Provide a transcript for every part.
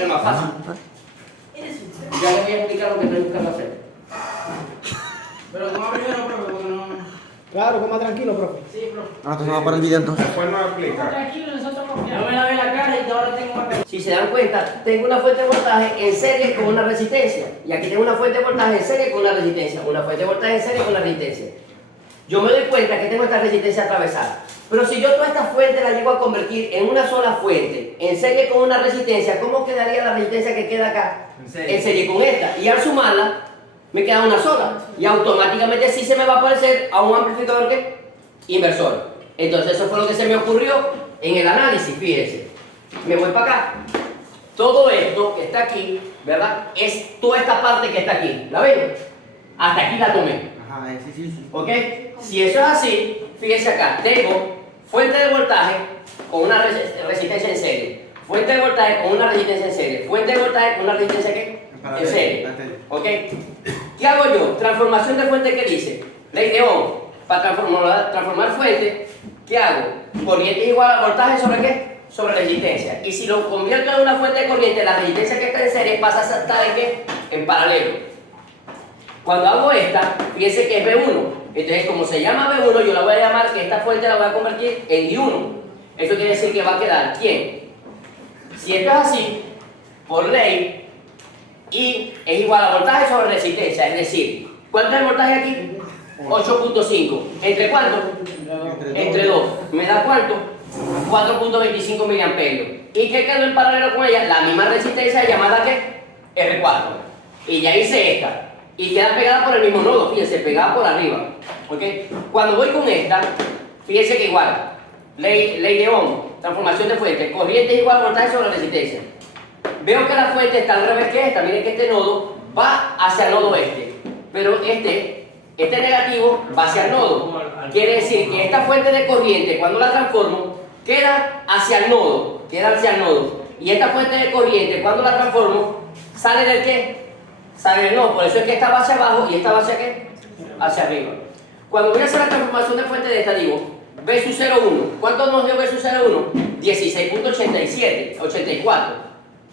Es más fácil. Ya les voy a explicar lo que estoy buscando hacer. Pero no primero, profe, porque no. Claro, coma tranquilo, profe. Sí, profe. Entonces vamos para el video entonces. Después nos explica. Tranquilo, nosotros No confiamos. me lavé la cara y ahora tengo más cara. Si se dan cuenta, tengo una fuente de voltaje en serie con una resistencia. Y aquí tengo una fuente de voltaje en serie con una resistencia. Una fuente de voltaje en serie con una resistencia. Yo me doy cuenta que tengo esta resistencia atravesada. Pero si yo toda esta fuente la llego a convertir en una sola fuente, en serie con una resistencia, ¿cómo quedaría la resistencia que queda acá? En serie con esta. Y al sumarla, me queda una sola. Y automáticamente sí se me va a parecer a un amplificador que inversor. Entonces eso fue lo que se me ocurrió en el análisis, fíjense. Me voy para acá. Todo esto que está aquí, ¿verdad? Es toda esta parte que está aquí. ¿La ven? Hasta aquí la tomé. Ajá, sí. ¿Ok? Si eso es así, fíjense acá. Tengo fuente de voltaje con una resistencia en serie. Fuente de voltaje con una resistencia en serie. Fuente de voltaje con una resistencia ¿qué? En serie. ¿Ok? ¿Qué hago yo? Transformación de fuente que dice. Ley de Ohm. Para transformar fuente, ¿qué hago? Corriente es igual a voltaje sobre qué? Sobre resistencia. Y si lo convierto en una fuente de corriente, la resistencia que está en serie pasa a estar en qué? En paralelo. Cuando hago esta, fíjense que es B1. Entonces, como se llama B1, yo la voy a llamar que esta fuente la voy a convertir en I1. Eso quiere decir que va a quedar ¿quién? Si esto es así, por ley, I es igual a voltaje sobre resistencia. Es decir, ¿cuánto es el voltaje aquí? 8.5. ¿Entre cuánto? Entre 2. ¿Me da cuánto? 4.25 miliamperios. ¿Y qué quedó en paralelo con ella? La misma resistencia llamada ¿qué? R4. Y ya hice esta. Y queda pegada por el mismo nodo, fíjense, pegada por arriba. ¿Ok? Cuando voy con esta, fíjense que igual. Ley de Ohm, transformación de fuente. Corriente es igual a voltaje sobre resistencia. Veo que la fuente está al revés que esta. Miren que este nodo va hacia el nodo este. Pero este negativo va hacia el nodo. Quiere decir que esta fuente de corriente, cuando la transformo, queda hacia el nodo. Y esta fuente de corriente, cuando la transformo, sale del qué? Sale del nodo. Por eso es que esta va hacia abajo y esta va hacia qué? Hacia arriba. Cuando voy a hacer la transformación de fuente de esta, digo, B sub 0,1. ¿Cuánto nos dio B sub 0,1? 16.87, 84.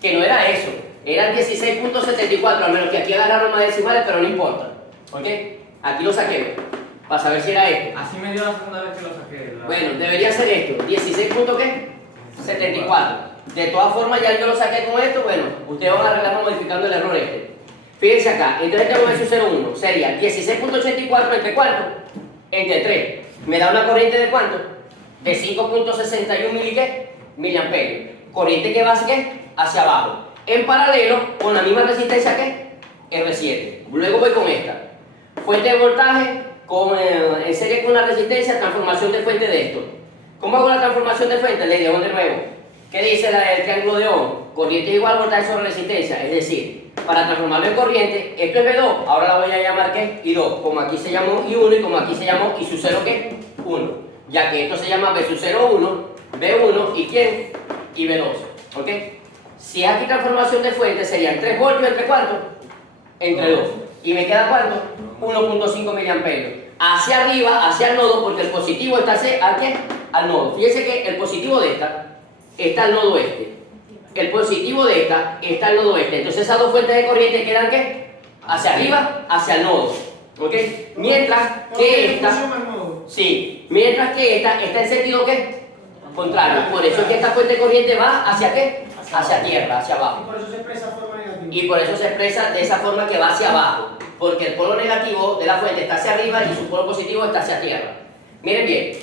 Que no era eso. Eran 16.74, al menos que aquí agarraron más decimales, pero no importa. ¿Ok? Aquí lo saqué, para saber si era esto. Así me dio la segunda vez que lo saqué. Bueno, debería ser esto, 16.74. De todas formas, ya yo lo saqué con esto, bueno, ustedes van a arreglar modificando el error este. Fíjense acá, entonces tengo eso 0,1, sería 16.84 entre cuánto? Entre 3. ¿Me da una corriente de cuánto? De 5.61 miliamperios. Corriente que va hacia qué? Hacia abajo. En paralelo con la misma resistencia que R7. Luego voy con esta. Fuente de voltaje en serie con una resistencia, transformación de fuente de esto. ¿Cómo hago la transformación de fuente? Ley de Ohm de nuevo. ¿Qué dice el triángulo de Ohm? Corriente es igual a voltaje sobre resistencia. Es decir, para transformarlo en corriente, esto es B2, ahora la voy a llamar ¿qué? I2. Como aquí se llamó I1 y como aquí se llamó I sub 0 ¿qué? 1. Ya que esto se llama B sub 0, 1, B1 y ¿quién? Y B2. ¿Ok? Si aquí transformación de fuente serían 3 voltios entre cuánto? Entre 2. ¿Y me queda cuánto? 1.5 miliamperios. Hacia arriba, hacia el nodo, porque el positivo está ¿a qué? Al nodo. Fíjense que el positivo de esta está al nodo este. El positivo de esta está al nodo este. Entonces esas dos fuentes de corriente quedan ¿qué? Hacia arriba, hacia el nodo. ¿Ok? Mientras que esta... Sí. Mientras que esta está en sentido ¿qué? Contrario. Por eso es que esta fuente de corriente va hacia ¿qué? Hacia tierra, hacia abajo. Y por eso se expresa de forma negativa. Y por eso se expresa de esa forma que va hacia abajo. Porque el polo negativo de la fuente está hacia arriba y su polo positivo está hacia tierra. Miren bien,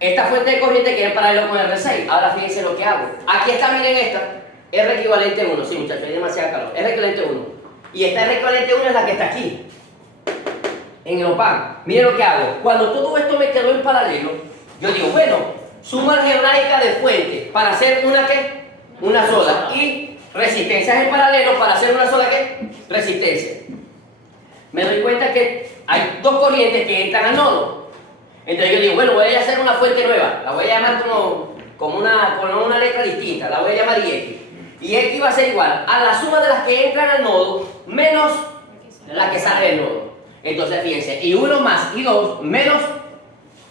esta fuente de corriente queda en paralelo con R6. Ahora fíjense lo que hago. Aquí está, miren esta, R equivalente 1. Sí, muchachos, hay demasiada calor. R equivalente 1. Y esta R equivalente 1 es la que está aquí, en el OPAN. Miren lo que hago. Cuando todo esto me quedó en paralelo, yo digo, bueno, suma algebraica de fuente para hacer una ¿qué? Una sola. Y resistencias en paralelo para hacer una sola ¿qué? Resistencia. Me doy cuenta que hay dos corrientes que entran al nodo. Entonces yo digo, bueno, voy a hacer una fuente nueva. La voy a llamar con una letra distinta. La voy a llamar IX. Y X va a ser igual a la suma de las que entran al nodo menos la que sale del nodo. Entonces fíjense, I1 más I2 menos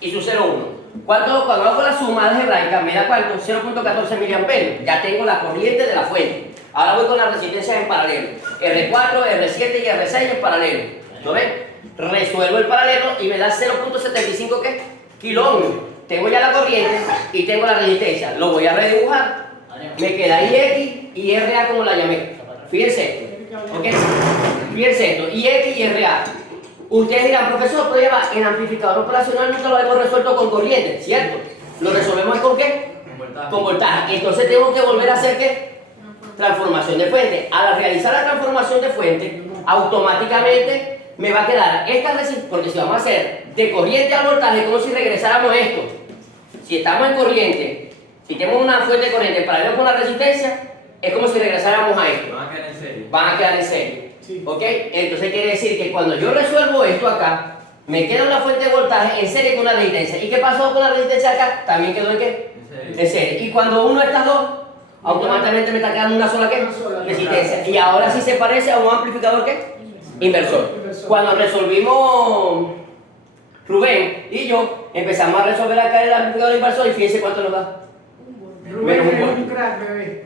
I sub 0,1. Cuando hago la suma algebraica me da cuánto? 0.14 miliamperios. Ya tengo la corriente de la fuente. Ahora voy con las resistencias en paralelo. R4, R7 y R6 en paralelo. ¿Lo ven? Resuelvo el paralelo y me da 0.75 ¿qué? Kilómetros. Tengo ya la corriente y tengo la resistencia. Lo voy a redibujar. Me queda IX y RA como la llamé. Fíjense esto. ¿Ok? Fíjense esto. IX y RA. Ustedes dirán, profesor, pero ya va, en amplificador operacional nunca lo hemos resuelto con corriente, ¿cierto? ¿Lo resolvemos con qué? Con voltaje. Entonces tengo que volver a hacer ¿qué? Transformación de fuente. Al realizar la transformación de fuente, automáticamente me va a quedar esta resistencia, porque si vamos a hacer de corriente al voltaje, es como si regresáramos esto. Si estamos en corriente, si tenemos una fuente de corriente en paralelo con la resistencia, es como si regresáramos a esto. Van a quedar en serie. Van a quedar en serie. Sí. ¿Ok? Entonces quiere decir que cuando yo resuelvo esto acá, me queda una fuente de voltaje en serie con una resistencia. ¿Y qué pasó con la resistencia acá? También quedó en qué? En serie. En serie. Y cuando uno de estas dos, automáticamente me está quedando una sola ¿qué? Una sola. Resistencia. Y ahora sí se parece a un amplificador ¿qué? Inversor. Cuando resolvimos Rubén y yo, empezamos a resolver acá el amplificador inversor y fíjense cuánto nos da. Menos un volt. un crack, bebé.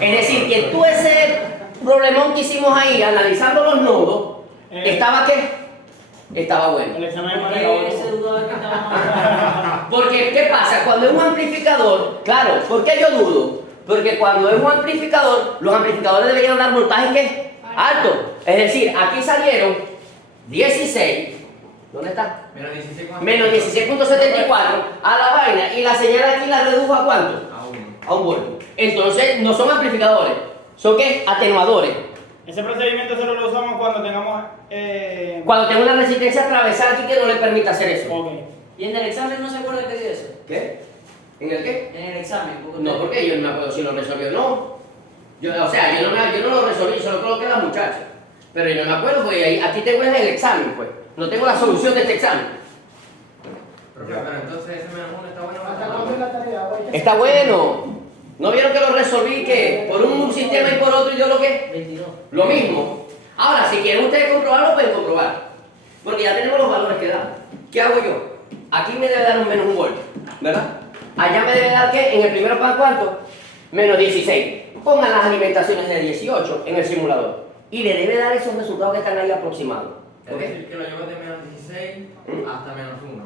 Es decir, que tú ese problemón que hicimos ahí, analizando los nodos, ¿estaba qué? Estaba bueno. El examen de ¿Por manera. qué ese dudaba que estaba Porque, ¿qué pasa? Cuando es un amplificador, claro, ¿por qué yo dudo? Porque cuando es un amplificador, los amplificadores deberían dar voltajes ¿qué? Altos. Es decir, aquí salieron 16, ¿dónde está? Menos 16. Menos 16.74 a la vaina y la señal aquí la redujo ¿a cuánto? A 1. A un voltio. Entonces, no son amplificadores, son ¿qué? Atenuadores. Ese procedimiento solo lo usamos cuando tengamos. Cuando tengo una resistencia atravesada aquí que no le permite hacer eso. Ok. ¿Y en el examen no se acuerda que dio eso? ¿Qué? ¿En el qué? En el examen. No, porque yo no me acuerdo si lo resolvió o no. O sea, yo no lo resolví, yo solo coloqué a la muchacha. Pero yo no me acuerdo, pues ahí, aquí tengo el examen, pues. No tengo la solución de este examen. Pero entonces ese menos 1 está bueno. Hasta cuándo es la tarea. Hoy que Está bueno. ¿No vieron que lo resolví que por un sistema y por otro y yo lo que? 22. Lo mismo. Ahora, si quieren ustedes comprobarlo, pueden comprobar. Porque ya tenemos los valores que da. ¿Qué hago yo? Aquí me debe dar un menos un volt, ¿verdad? Allá me debe dar ¿qué? En el primero pan ¿cuánto? Menos 16. Pongan las alimentaciones de 18 en el simulador. Y le debe dar esos resultados que están ahí aproximados. Es ¿Ok? decir, que lo llevas de menos 16 hasta menos 1.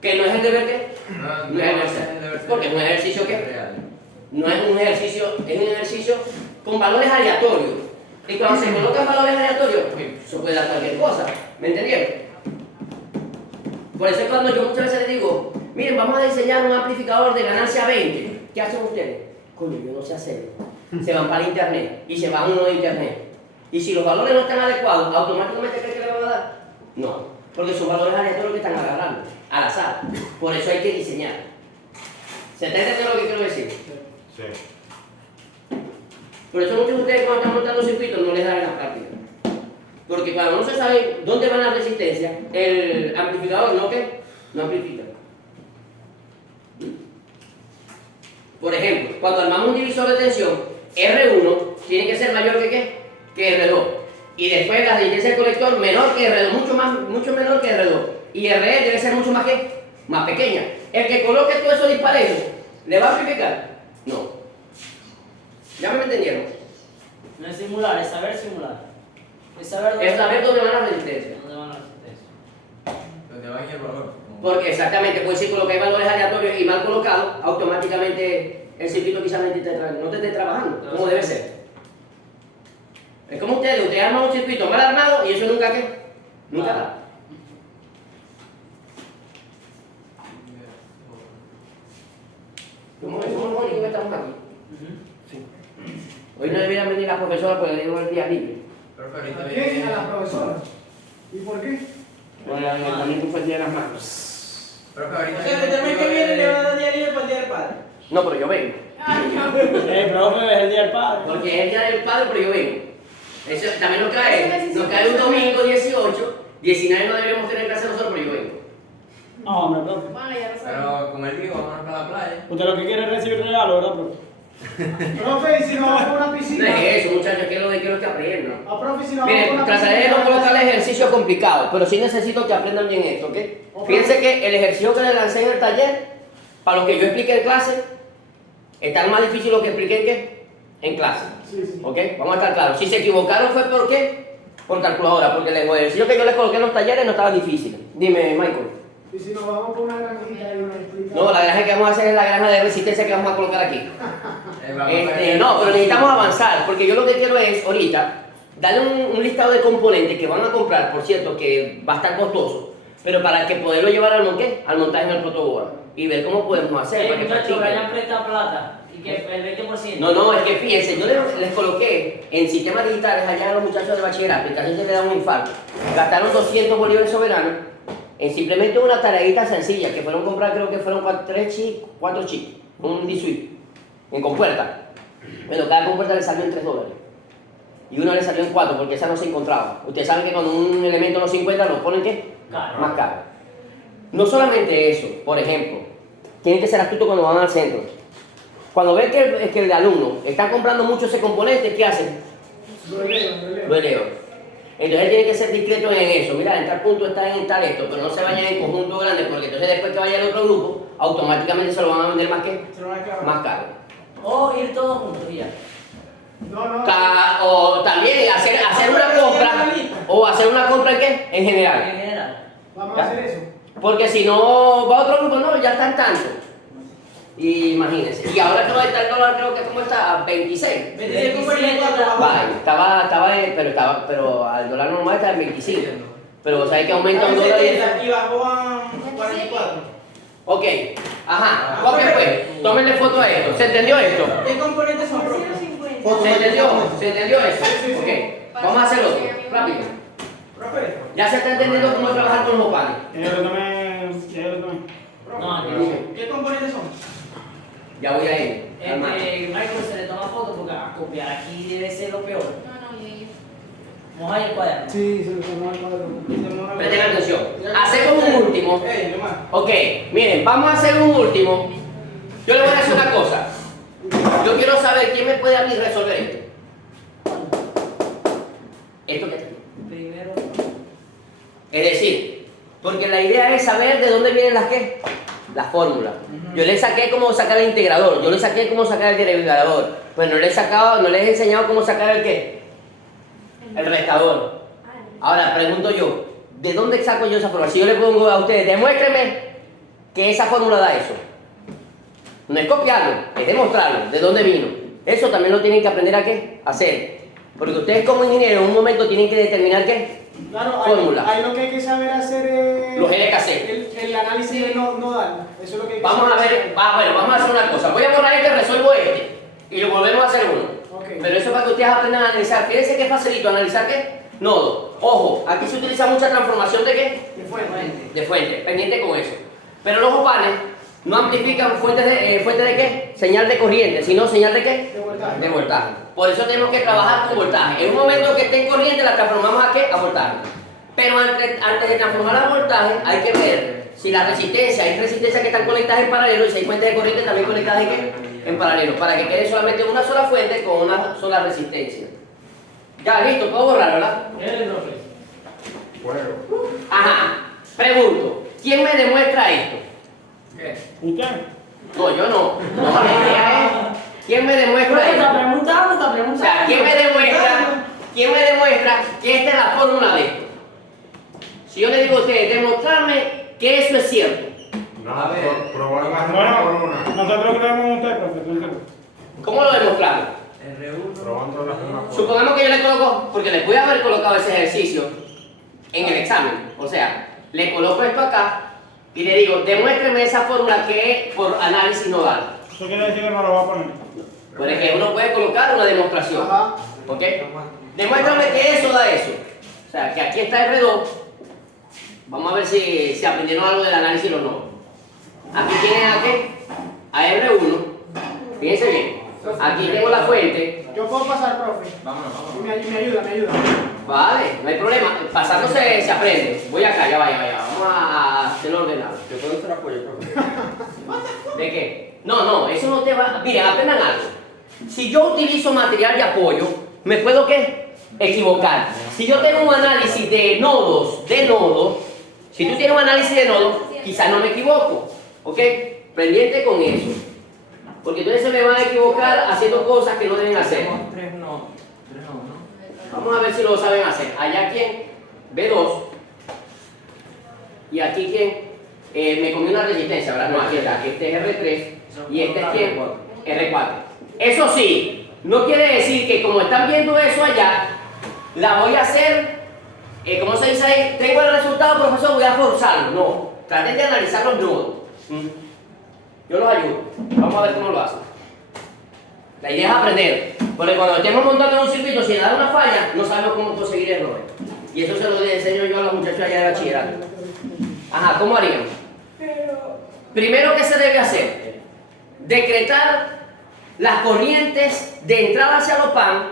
Que no es el deber qué? No, No es ejercicio. Porque es un ejercicio que real. no es un ejercicio, es un ejercicio con valores aleatorios. Y cuando se colocan valores aleatorios, pues, eso puede dar cualquier cosa. ¿Me entendieron? Por eso es cuando yo muchas veces les digo, miren, vamos a diseñar un amplificador de ganancia 20. ¿Qué hacen ustedes? Coño, yo no sé hacerlo. Se van para internet y se van uno de internet. Y si los valores no están adecuados, ¿automáticamente creen que le van a dar? No, porque son valores aleatorios que están agarrando, al azar. Por eso hay que diseñar. ¿Se está entendiendo lo que quiero decir? Sí. Por eso muchos de ustedes cuando están montando circuitos no les dan en la práctica. Porque cuando no se sabe dónde van las resistencias, el amplificador no, ¿qué? No amplifica. Por ejemplo, cuando armamos un divisor de tensión, R1 tiene que ser mayor que ¿qué? Que R2. Y después la resistencia del colector menor que R2, mucho menor que R2. Y RE debe ser mucho más ¿qué? Más pequeña. El que coloque todo eso disparejo, ¿le va a amplificar? No. ¿Ya me entendieron? No es simular, es saber simular. Es saber Es saber dónde van las resistencias. dónde van las resistencias. Donde va en el valor. Porque exactamente, pues si colocáis valores aleatorios y mal colocados, automáticamente el circuito quizás no te esté trabajando, como debe ser. Es como ustedes arman un circuito mal armado y eso nunca ¿qué? Nunca da. Somos los únicos que estamos aquí. Hoy no debieran venir las profesoras porque le digo el día libre. Pero ¿A ahorita quién? A la profesora. ¿Y por qué? Porque también fue el día de las manos. Pero ahorita. O sea, que también que viene le van a dar día libre para el día del padre. No, pero yo vengo. Profe, es el día del padre. Porque es el día del padre, pero yo vengo. Eso también nos cae un domingo 18, 19 no deberíamos tener clase nosotros, pero yo vengo. No, hombre, profe. Bueno, ya lo sabes. Pero con el hijo vamos para la playa. Usted lo que quiere es recibir regalo, ¿verdad, profe? Profe, ¿y si nos vamos a una No piscina? es eso, muchachos, que es lo que quiero que aprendan. Ah, profe, si nos vamos a Miren, una trataré de no colocar ejercicio complicado, pero sí necesito que aprendan bien esto, ¿ok? Fíjense que el ejercicio que les lancé en el taller, para lo que yo expliqué en clase, es tan más difícil lo que expliqué en clase. Sí, sí. ¿Ok? Vamos a estar claros. Si se equivocaron fue ¿por qué? Por calculadora, porque el ejercicio que yo les coloqué en los talleres no estaba difícil. Dime, Michael. Y si nos vamos por una granjita y nos explica. No, la granja que vamos a hacer es la granja de resistencia que vamos a colocar aquí. No, pero necesitamos avanzar, porque yo lo que quiero es, ahorita, darle un listado de componentes que van a comprar, por cierto, que va a estar costoso, pero para que poderlo llevar al montaje en el protoboard y ver cómo podemos hacer. Para que Muchachos, practiquen. vayan presta plata y que el 20%. No, es que fíjense, yo les coloqué en sistemas digitales allá a los muchachos de bachillerato y casi se les da un infarto. Gastaron 200 bolívares soberanos en simplemente una tareita sencilla, que fueron comprar, creo que fueron 4 chips, un D-Suite, en compuerta. Bueno, cada compuerta le salió en $3. Y uno le salió en 4, porque esa no se encontraba. Ustedes saben que cuando un elemento no se encuentra, lo ponen ¿qué? Caro. Más caro. No solamente eso, por ejemplo, tienen que ser astutos cuando van al centro. Cuando ven que el alumno está comprando mucho ese componente, ¿qué hacen? Lo eleo. Entonces tienen que ser discretos en eso. Mira, en tal punto está en tal esto, pero no se vayan en conjunto grande, porque entonces después que vaya el otro grupo, automáticamente se lo van a vender más que Se lo van a quedar. más caro. O ir todos juntos y ya. No. O también hacer una compra, o hacer una compra ¿en qué? En general. En general. Vamos ¿Ya? a hacer eso. Porque si no va otro grupo, no, ya están tanto. Y imagínense. Y ahora que no está el dólar, creo que como está a 26. 27 Pero al dólar normal está en 25. Pero sabes que aumenta un dólar y... Y bajó a 44. Ok, ajá, copia pues, tómenle foto a esto. ¿Se entendió esto? ¿Qué componentes son, profe? ¿Se entendió eso? Ok, vamos a hacerlo rápido. Profe. Ya se está entendiendo cómo trabajar con los panes. Ya lo tomé. No, ¿Qué componentes son? Ya voy a ir. Michael se le toma foto porque a copiar aquí debe ser lo peor. Moja ahí el cuaderno. Sí, se lo tomó al cuadro. Presten atención. Hacemos un último. Nomás. Ok, miren, vamos a hacer un último. Yo les voy a decir una cosa. Yo quiero saber quién me puede a mí resolver esto. Esto que está aquí. Primero. Es decir, porque la idea es saber de dónde vienen las qué. Las fórmulas. Yo les saqué cómo sacar el integrador, yo les saqué cómo sacar el derivador, pero no les he enseñado cómo sacar el qué. El restador. Ahora pregunto yo, ¿de dónde saco yo esa fórmula? Si yo le pongo a ustedes, demuéstrenme que esa fórmula da eso. No es copiarlo, es demostrarlo, de dónde vino. Eso también lo tienen que aprender a qué, a hacer. Porque ustedes como ingenieros en un momento tienen que determinar qué. Claro, Fórmula. ahí lo que hay que saber hacer es. Los LKC. El análisis de nodal. Eso es lo que hay que Vamos a saber ver, bueno, vamos a hacer una cosa. Voy a borrar este, resuelvo este. Y lo volvemos a hacer uno. Ok. Pero eso para que ustedes aprendan a analizar. Fíjense que es facilito analizar qué. Nodo. Ojo, aquí se utiliza mucha transformación de qué. De fuente. De fuente. Pendiente con eso. Pero los opanes no amplifican fuente de qué. Señal de corriente, sino señal de qué. De voltaje. De voltaje. Por eso tenemos que trabajar con voltaje. En un momento que esté en corriente la transformamos a qué. A voltaje. Pero antes de transformar a voltaje hay que ver si la resistencia, hay resistencias que están conectadas en paralelo y si hay fuentes de corriente también conectadas en paralelo, para que quede solamente una sola fuente con una sola resistencia. Ya, listo, puedo borrar, ¿verdad? Ajá, pregunto, ¿quién me demuestra esto? ¿Usted? No, yo no. No, la idea es, ¿quién me demuestra Está esto? preguntando, está O preguntando. sea, ¿quién me demuestra que esta es la fórmula de esto? Si yo le digo a ustedes, demostrarme que eso es cierto. A ver. Probar la Bueno, nosotros creemos en usted, profe. ¿Cómo lo demostramos? Probando la forma. Supongamos que yo le coloco, porque le voy a haber colocado ese ejercicio en el examen. O sea, le coloco esto acá y le digo, demuéstreme esa fórmula que es por análisis nodal. Eso quiere decir que no lo va a poner. Pues es que uno puede colocar una demostración. Ajá. ¿Ok? Demuéstrame que eso da eso. O sea, que aquí está R2. Vamos a ver si aprendieron algo del análisis o no. Aquí tienen a qué? A R1. Fíjense bien. Aquí tengo la fuente. Yo puedo pasar, profe. Vámonos. Me ayuda. Vale, no hay problema. Pasando se aprende. Voy acá, ya vaya. Vamos a hacerlo ordenado. ¿Te puedo hacer apoyo, profe? ¿De qué? No, eso no te va. Miren, aprendan algo. Si yo utilizo material de apoyo, ¿me puedo qué? Equivocar. Si yo tengo un análisis de nodos, si tú tienes un análisis de nodos, quizás no me equivoco. ¿Ok? Pendiente con eso. Porque entonces se me van a equivocar haciendo cosas que no deben hacer. Hacemos 3 no, ¿no? Vamos a ver si lo saben hacer. Allá quien B2 y aquí quien me comió una resistencia, ¿verdad? No, aquí está. Este es R3 y este es quien R4. Eso sí, no quiere decir que como están viendo eso allá, la voy a hacer, como se dice ahí, tengo el resultado, profesor, voy a forzarlo. No, traten de analizar los nodos. Yo los ayudo. Vamos a ver cómo lo hacen. La idea es aprender, porque cuando estemos montando en un circuito, si le da una falla, no sabemos cómo conseguir errores. Y eso se lo enseño yo a los muchachos allá de bachillerato. Ajá, ¿cómo harían? Primero, ¿qué se debe hacer? Decretar las corrientes de entrada hacia los PAN,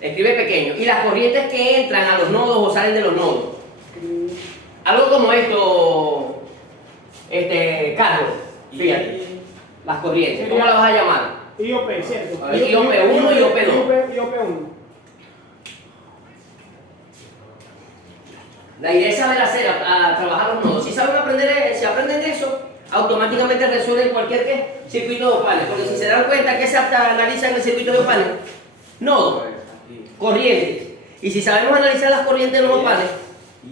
escribe pequeño, y las corrientes que entran a los nodos o salen de los nodos. Algo como esto, Carlos, fíjate, las corrientes, ¿cómo las vas a llamar? IOP, ¿cierto? IOP1 y IOP2. IOP1. La idea es saber hacer, a trabajar los nodos. Si saben aprender, si aprenden eso, automáticamente resuelven cualquier circuito de Opanes. Porque si se dan cuenta que se analiza en el circuito de Opanes, nodos, corrientes. Y si sabemos analizar las corrientes de los Opanes,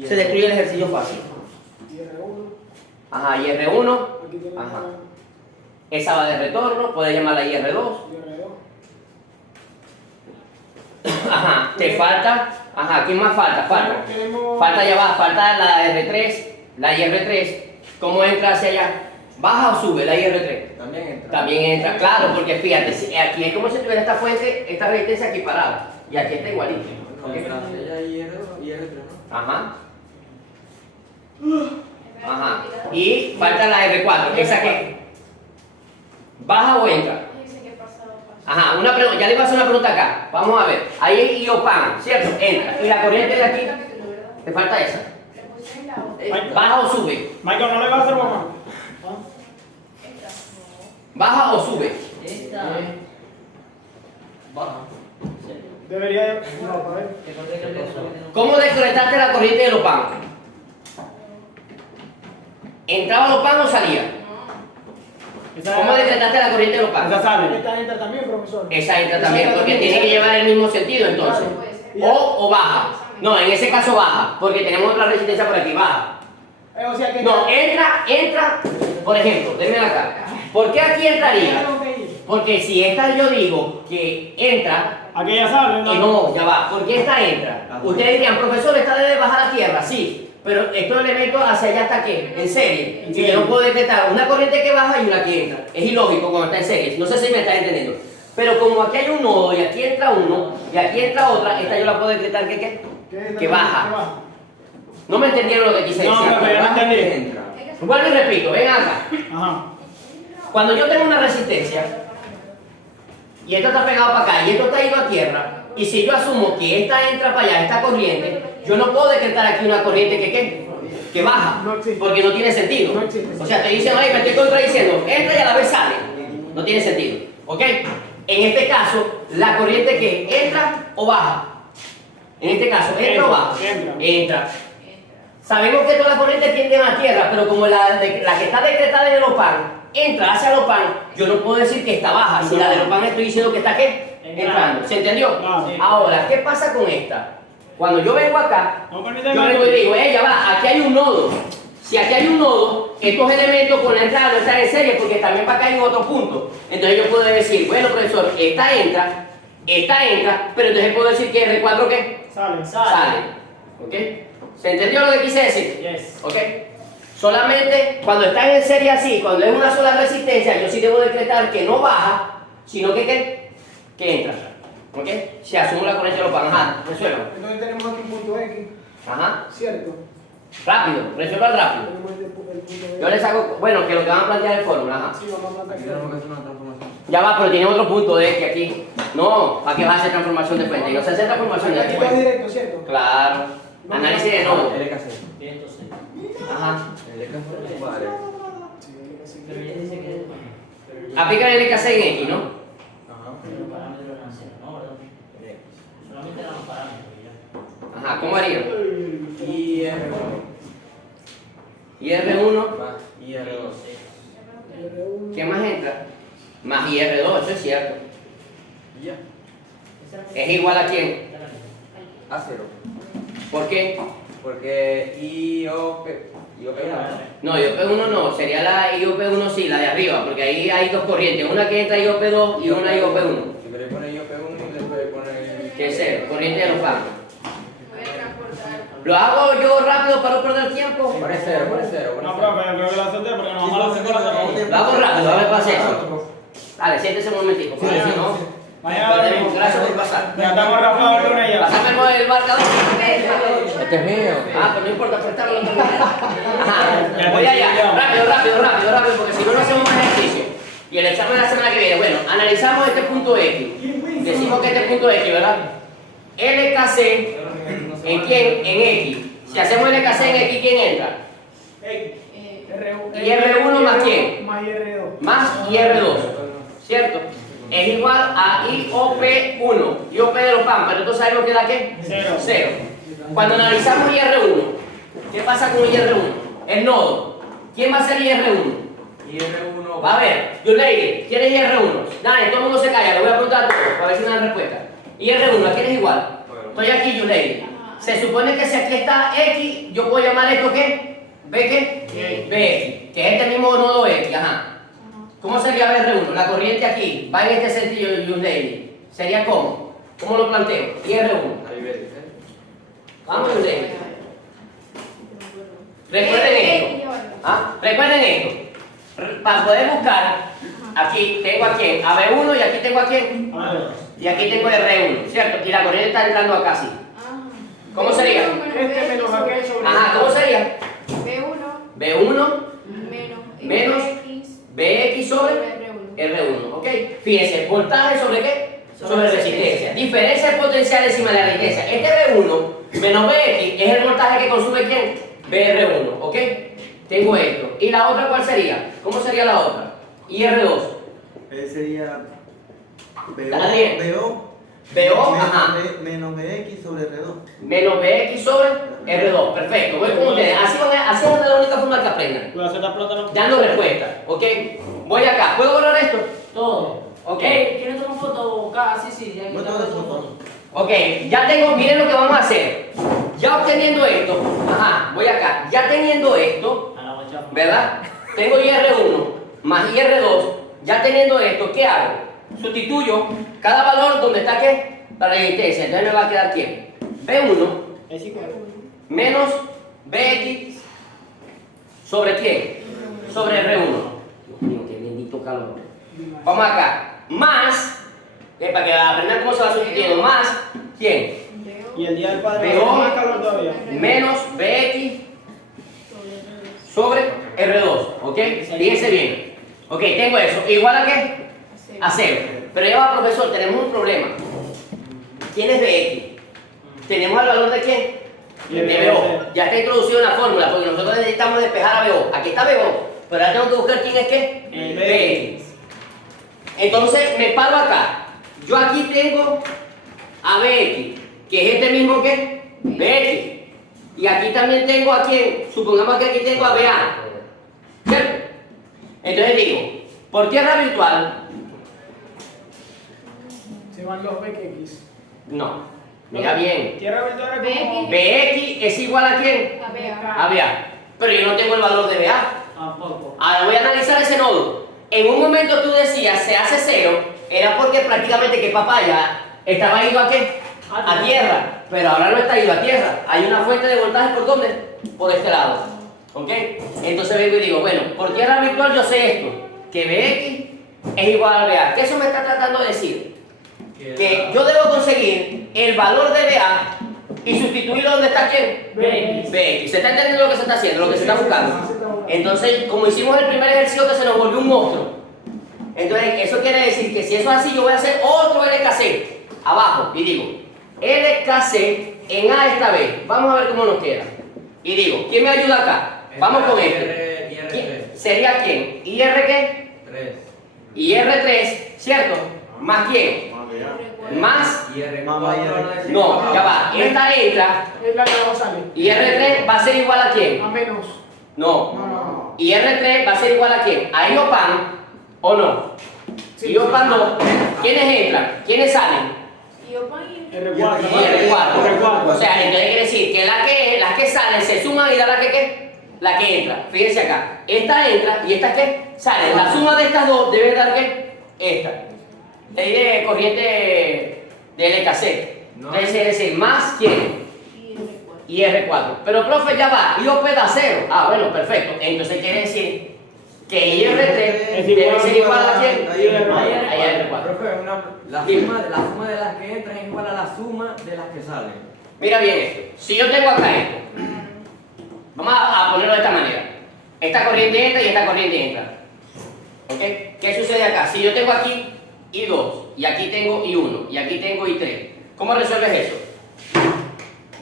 se destruye el ejercicio fácil. Ajá, IR1. Ajá. Esa va de retorno, puedes llamarla IR2. Ajá, te falta. Ajá, ¿quién más falta? Falta ya va, falta la R3, la IR3. ¿Cómo entra hacia allá? ¿Baja o sube la IR3? También entra. También entra, claro, porque fíjate, aquí es como si tuviera esta fuente, esta resistencia aquí parada. Y aquí está igualito. ¿Ok? Ella y R3, ¿no? Ajá. Ajá. Y falta la R4, ¿esa qué? ¿Baja o entra? Ajá, una pregunta, ya le paso una pregunta acá. Vamos a ver. Ahí es IOPAN, ¿cierto? Entra. ¿Y la corriente de aquí? ¿Te falta esa? ¿Baja o sube? Michael, no le vas a hacer mamá. ¿Baja o sube? Esta. Baja. Debería. No, para ver. ¿Cómo decretaste la corriente de LOPAN? ¿Entraba LOPAN o salía? ¿Cómo decretaste la corriente de LOPAN? Esa sale. Esta entra también, profesor. Esa entra también, porque tiene que llevar el mismo sentido entonces. O baja. No, en ese caso baja, porque tenemos otra resistencia por aquí, baja. O sea que. No, entra, por ejemplo, denme acá. ¿Por qué aquí entraría? Porque si esta yo digo que entra, Aquí ya sale, no, ya va, ¿por qué esta entra? Ustedes dirían, profesor, esta debe bajar a tierra, sí, pero estos elementos hacia allá está qué, en serie. Y yo no puedo decretar una corriente que baja y una que entra. Es ilógico cuando está en serie, no sé si me está entendiendo. Pero como aquí hay un nodo y aquí entra uno y aquí entra otra, esta yo la puedo decretar que baja. ¿No me entendieron lo que quise decir? No, pero ya me entendí. Entra. Vuelvo y repito, ven acá. Ajá. Cuando yo tengo una resistencia y esto está pegado para acá y esto está ido a tierra, y si yo asumo que esta entra para allá, esta corriente, yo no puedo decretar aquí una corriente que baja, No existe. porque no tiene sentido. No existe. O sea, te dicen, oye, me estoy contradiciendo, entra y a la vez sale. No tiene sentido. ¿Ok? En este caso, la corriente que entra o baja. En este caso, ¿entra o baja? Entra. Sabemos que todas las corrientes tienden a tierra, pero como la que está decretada en el OPAN entra hacia el OPAN, yo no puedo decir que está baja. Si la del OPAN estoy diciendo que está ¿qué? Entrando. ¿Se entendió? Claro. Ahora, ¿qué pasa con esta? Cuando yo vengo acá, No yo permíteme. vengo y digo, ya va, aquí hay un nodo. Si aquí hay un nodo, estos elementos con la entrada no están en serie porque también para acá hay otro punto. Entonces yo puedo decir, bueno, profesor, esta entra, pero entonces puedo decir que R4 ¿qué? Sale. ¿Ok? ¿Se entendió lo que quise decir? Yes. ¿Ok? Solamente cuando están en serie así, cuando es una sola resistencia, yo sí debo decretar que no baja, sino que entra. ¿Ok? Si asumo la corriente de los panes, ajá, resuelvan. Entonces tenemos aquí un punto X, Ajá, ¿cierto? rápido, resuelvan rápido. Tenemos el punto Yo les hago, bueno, que lo que van a plantear es fórmula, ajá. Sí, vamos a Aquí plantear. tenemos que hacer una transformación. Ya va, pero tiene otro punto de que aquí. No, ¿para qué vas a hacer transformación de fuente? No se hace transformación de Aquí está fuente. directo, ¿cierto? Claro. Análisis de nodo. LKC. 106. Ajá. LKC vale. Pero ya dice que. Aplican el LKC en X, ¿no? Ajá. Pero los parámetros eran cero, ¿no? ¿Verdad? Solamente eran los parámetros ya. Ajá, ¿cómo haría? Y R1. Y R1, Va. Y R2. ¿qué más entra? más IR2, eso es cierto. Y ya. ¿Es igual a quién? A 0. ¿Por qué? Porque IOP. IOP No, IOP1 no, sería la IOP1 sí, la de arriba, porque ahí hay dos corrientes, una que entra IOP2 y una IOP1. Si le pones IOP1 y le puedes poner. Que es cero, corriente de los bancos. ¿Lo hago yo rápido para no perder tiempo? Pone 0, pone 0. No, profe, yo creo que lo acepté porque nos vamos a hacer con la Lo hago rápido, a ver, pase eso. Dale, siéntese un momentico, porque si no, perdemos. Gracias por pasar. Ya estamos rapados el lunes ya. Pásame con el marcador. Este es mío. Ah, pero no importa, prestarlo también. Ajá, voy allá, rápido, porque si no, no hacemos más ejercicio. Y el examen de la semana que viene, bueno, analizamos este punto X. Decimos que este punto X, ¿verdad? LKC, ¿en quién? En X. Si hacemos LKC en X, ¿quién entra? ¿Y R1 más quién? Más IR2. Más IR2, ¿cierto? Es igual a IOP1, IOP de los PAM, pero entonces sabemos que da ¿qué? Cero. Cuando analizamos IR1, ¿qué pasa con IR1? El nodo. ¿Quién va a ser IR1? IR1. A ver, Yulei, ¿quién es IR1? Dale, todo el mundo se calla, lo voy a preguntar a todos para ver si me dan respuesta. IR1, ¿a quién es igual? Estoy aquí, Yulei. Se supone que si aquí está X, yo puedo llamar esto ¿qué? ¿B qué? BX, que es este mismo nodo X, ajá. ¿Cómo sería BR1? La corriente aquí va en este sentido, Yulei. ¿Sería cómo? ¿Cómo lo planteo? IR1. Ahí ves. Vamos, Yulei. Recuerden esto. ¿Ah? Recuerden esto. Para poder buscar, aquí tengo a quién, a B1 y aquí tengo a quién, y aquí tengo R1, ¿cierto? Y la corriente está entrando acá, sí. ¿Cómo sería? Este menos aquel sobre. Ajá, ¿cómo sería? B1 menos BX sobre R1, ¿ok? Fíjense, voltaje sobre qué? Sobre resistencia. Diferencia de potencial encima de la resistencia. Este B1 menos BX es el voltaje que consume ¿quién? BR1, ¿ok? Tengo esto. ¿Y la otra cuál sería? ¿Cómo sería la otra? IR2. Sería Adrián. BO, ajá. Menos BX sobre R2. Menos BX sobre R2. Perfecto. Voy con ustedes. Así es la única forma que aprendan. Voy a hacer la plátano. Dando respuesta, ¿ok? Voy acá. ¿Puedo borrar esto? Todo. Ok. ¿Quieres tomar foto? Sí, ya No tengo de foto. Ok, ya tengo, miren lo que vamos a hacer. Ya obteniendo esto, ajá, voy acá. Ya teniendo esto, A la guacha. ¿verdad? Tengo IR1 más IR2. Ya teniendo esto, ¿qué hago? Sustituyo cada valor donde está ¿qué? La resistencia. Entonces me va a quedar ¿quién? B1 Es igual. menos BX sobre ¿quién? Sobre R1. Dios mío, qué bendito calor. Vamos acá. Más, para que aprendan cómo se va sustituyendo, más ¿quién? Y el día del padre Veo. va a ser más calor todavía. Menos BX sobre R2, ¿ok? Fíjense bien. Ok, tengo eso. ¿Igual a qué? A 0. Pero ya va, profesor, tenemos un problema. ¿Quién es BX? ¿Tenemos el valor de quién? De BO. Ya está introducido en la fórmula, porque nosotros necesitamos despejar a BO. Aquí está BO, pero ahora tengo que buscar quién es qué. BX. Entonces me paro acá. Yo aquí tengo a BX, que es este mismo que BX. Y aquí también tengo a quién. Supongamos que aquí tengo a BA. ¿Cierto? Entonces digo, por tierra virtual, Se van los BX. no. Mira bien. Tierra virtual es como. BX es igual a quién? A BA. Pero yo no tengo el valor de BA. Tampoco. Ahora voy a analizar ese nodo. En un momento tú decías se hace 0, era porque prácticamente que papaya estaba ido a qué? A tierra. Pero ahora no está ido a tierra. Hay una fuente de voltaje por dónde? Por este lado. ¿Ok? Entonces vengo y digo, bueno, por tierra virtual yo sé esto, que BX es igual a BA. ¿Qué eso me está tratando de decir? Que yo debo conseguir el valor de BA y sustituirlo donde está quién? BX. BX. ¿Se está entendiendo lo que se está haciendo, lo que se está buscando? Entonces, como hicimos el primer ejercicio que se nos volvió un monstruo, entonces eso quiere decir que si eso es así, yo voy a hacer otro LKC abajo y digo, LKC en A esta B. Vamos a ver cómo nos queda. Y digo, ¿quién me ayuda acá? Vamos con este. ¿Sería quién? ¿IR qué? 3. IR3, ¿cierto? ¿Más quién? Más. No, ya va. Esta entra. Es la que no sale. IR3 va a ser igual a quién? A menos. No. No. IR3 va a ser igual a quién? ¿A IOPAN o no? y OPAN 2, ¿quiénes entran? ¿Quiénes salen? R4. Y R4. R4. O sea, entonces quiere decir que las que salen se suman y da la que ¿qué? La que entra. Fíjense acá. Esta entra y esta ¿qué? Sale. La suma de estas dos debe dar ¿qué? Esta. Ley de corriente de LKC. No. Entonces es decir, más ¿quién? Y R4. Pero profe, ya va. Y OP da 0. Ah, bueno, perfecto. Entonces quiere decir que IR3 debe ser igual a quién? a IR4. A IR4. Profe, la suma de las que entran es igual a la suma de las que salen. Mira bien esto. Si yo tengo acá esto, vamos a ponerlo de esta manera. Esta corriente entra y esta corriente entra. ¿Ok? ¿Qué sucede acá? Si yo tengo aquí I2, y aquí tengo I1, y aquí tengo I3, ¿cómo resuelves eso?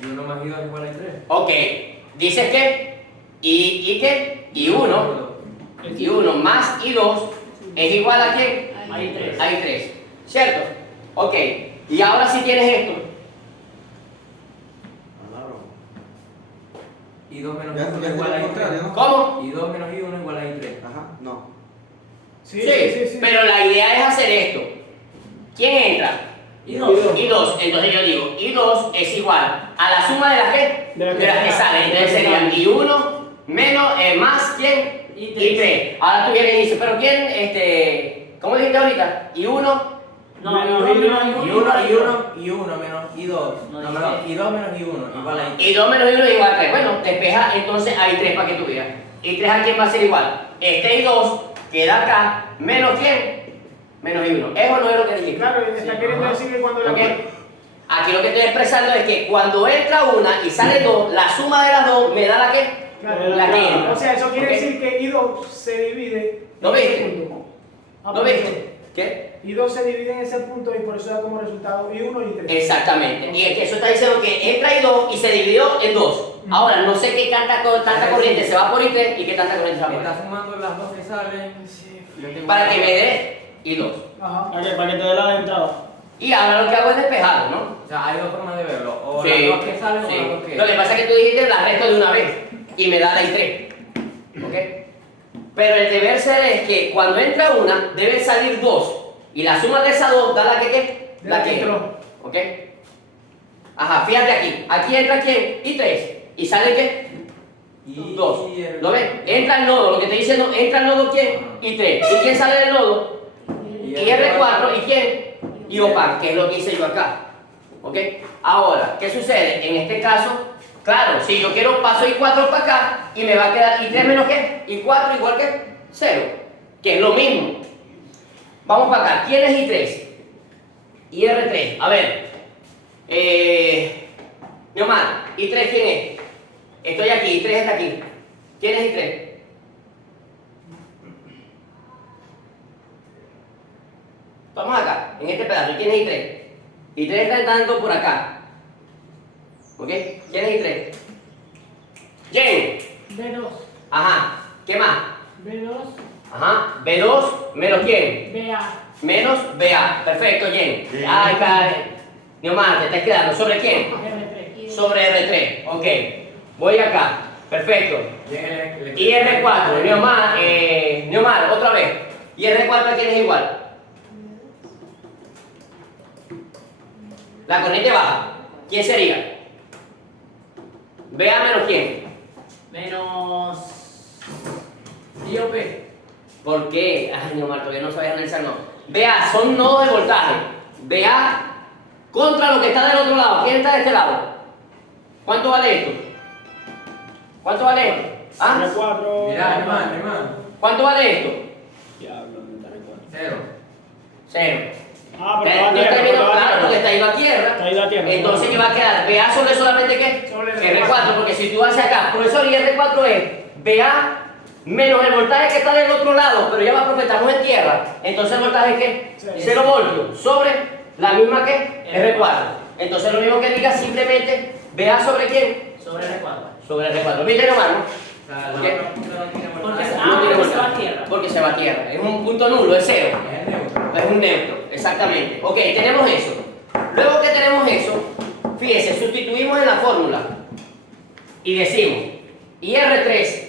Y 1 más I2 es igual a 3. Ok. Dices que ¿y qué? I1 más I2 es igual a quién? A I3. A I3. ¿Cierto? Ok. Y ahora si tienes esto. Y 2 menos Ya, I1 ya es igual a sería lo contrario, I3. ¿no? ¿Cómo? Y 2 menos I1 es igual a I3. Ajá, no. Sí, sí, sí. Pero la idea es hacer esto. ¿Quién entra? I2. I2. Entonces yo digo, I2 es igual a la suma de las que, De las que salen. Entonces serían I1 menos, más, ¿quién? I3. I3. Ahora tú vienes y dices, pero ¿quién? ¿Cómo dijiste ahorita? I1 No, Menos I1 Y 1 menos I2. No, No, perdón. Y 2 menos I1 igual a I3. y 2 menos 1 es igual a 3. Bueno, despeja entonces I3 para que tú veas. I3 a quién va a ser igual. Este I2 queda acá, menos quién? Menos I1. ¿Eso no es lo que dijiste? Claro, está queriendo decir que cuando la. ¿Ok? Aquí lo que estoy expresando es que cuando entra una y sale dos, la suma de las dos me da la que, Claro, la que entra. O sea, eso quiere ¿Ok? decir que I2 se divide. ¿Lo en ese viste? punto. Ah, ¿Lo por viste? ¿Qué? I2 se divide en ese punto y por eso da como resultado I1 y 3. Exactamente. Y es que eso está diciendo que entra I2 y se dividió en dos. Ahora, no sé qué tanta corriente se va por I3 y qué tanta corriente se va por Está I3. sumando las dos que salen. Yo tengo Para que me dé I2. Ajá. Para que te dé la de entrada. Y ahora lo que hago es despejarlo, ¿no? O sea, hay dos formas de verlo. O Sí, las dos que salen sí. o las dos que Lo que pasa es que tú dijiste la resto de una vez y me da la I3. ¿Ok? Pero el deber ser es que cuando entra una, deben salir dos. Y la suma de esas dos da la que ¿qué? La que entra. ¿Ok? Ajá, fíjate aquí. Aquí entra ¿quién? I3. ¿Y sale qué? Y 2. ¿Lo ven? Entra el nodo. Lo que estoy diciendo, entra el nodo ¿quién? I3. ¿Y quién sale del nodo? Y R4. ¿Y quién? Y OPAN, que es lo que hice yo acá. ¿Ok? Ahora, ¿qué sucede? En este caso, claro, si yo quiero paso I4 para acá y me va a quedar I3 menos ¿qué? I4 igual que 0, que es lo mismo. Vamos para acá. ¿Quién es I3? Y R3. A ver. Neomar, ¿I3 quién es? Estoy aquí, I3 está aquí. ¿Quién es I3? Vamos acá, en este pedazo. ¿Quién es I3? I3 está entrando por acá. ¿Ok? ¿Quién es I3? Jen. B2. Ajá. ¿Qué más? B2. Ajá. B2 menos quién? BA. Menos BA. Perfecto, Jen. Ay, Neomar, te estás quedando. ¿Sobre quién? R3. Sobre R3. Ok. Voy acá. Perfecto. Y R4. Neomar, otra vez. ¿Y R4 a quién es igual? La corriente baja. ¿Quién sería? BA menos quién. Menos IOP. ¿Por qué? Ay, Neomar, todavía no sabes analizar, no. BA son nodos de voltaje. BA contra lo que está del otro lado. ¿Quién está de este lado? ¿Cuánto vale esto? ¿Cuánto vale esto? ¿Ah? R4. Mira, hermano. ¿Cuánto vale esto? Diablo, ¿dónde está R4? 0. 0. Ah, ¿No pero va a está tierra, viendo? porque va a Claro, porque tierra. está ido a tierra. Está ido a tierra. Entonces, ¿qué va a quedar? BA sobre solamente qué? Sobre R4, porque si tú haces acá, profesor, y R4 es BA menos el voltaje que está del otro lado, pero ya va, profe, estamos en tierra. Entonces, ¿el voltaje es qué? Sí. 0 voltios sobre la misma que R4. Entonces, lo mismo que diga simplemente BA sobre quién? Sobre R4. Sobre R4. ¿Viste, hermano? O sea, la ¿Qué? otra punta no tiene Porque voltaje. No tiene porque se va voltaje. a tierra. Porque se va a tierra. Es un punto nulo, es 0. Es neutro. Es un neutro, exactamente. Ok, tenemos eso. Luego que tenemos eso, fíjense, sustituimos en la fórmula y decimos, ¿y R3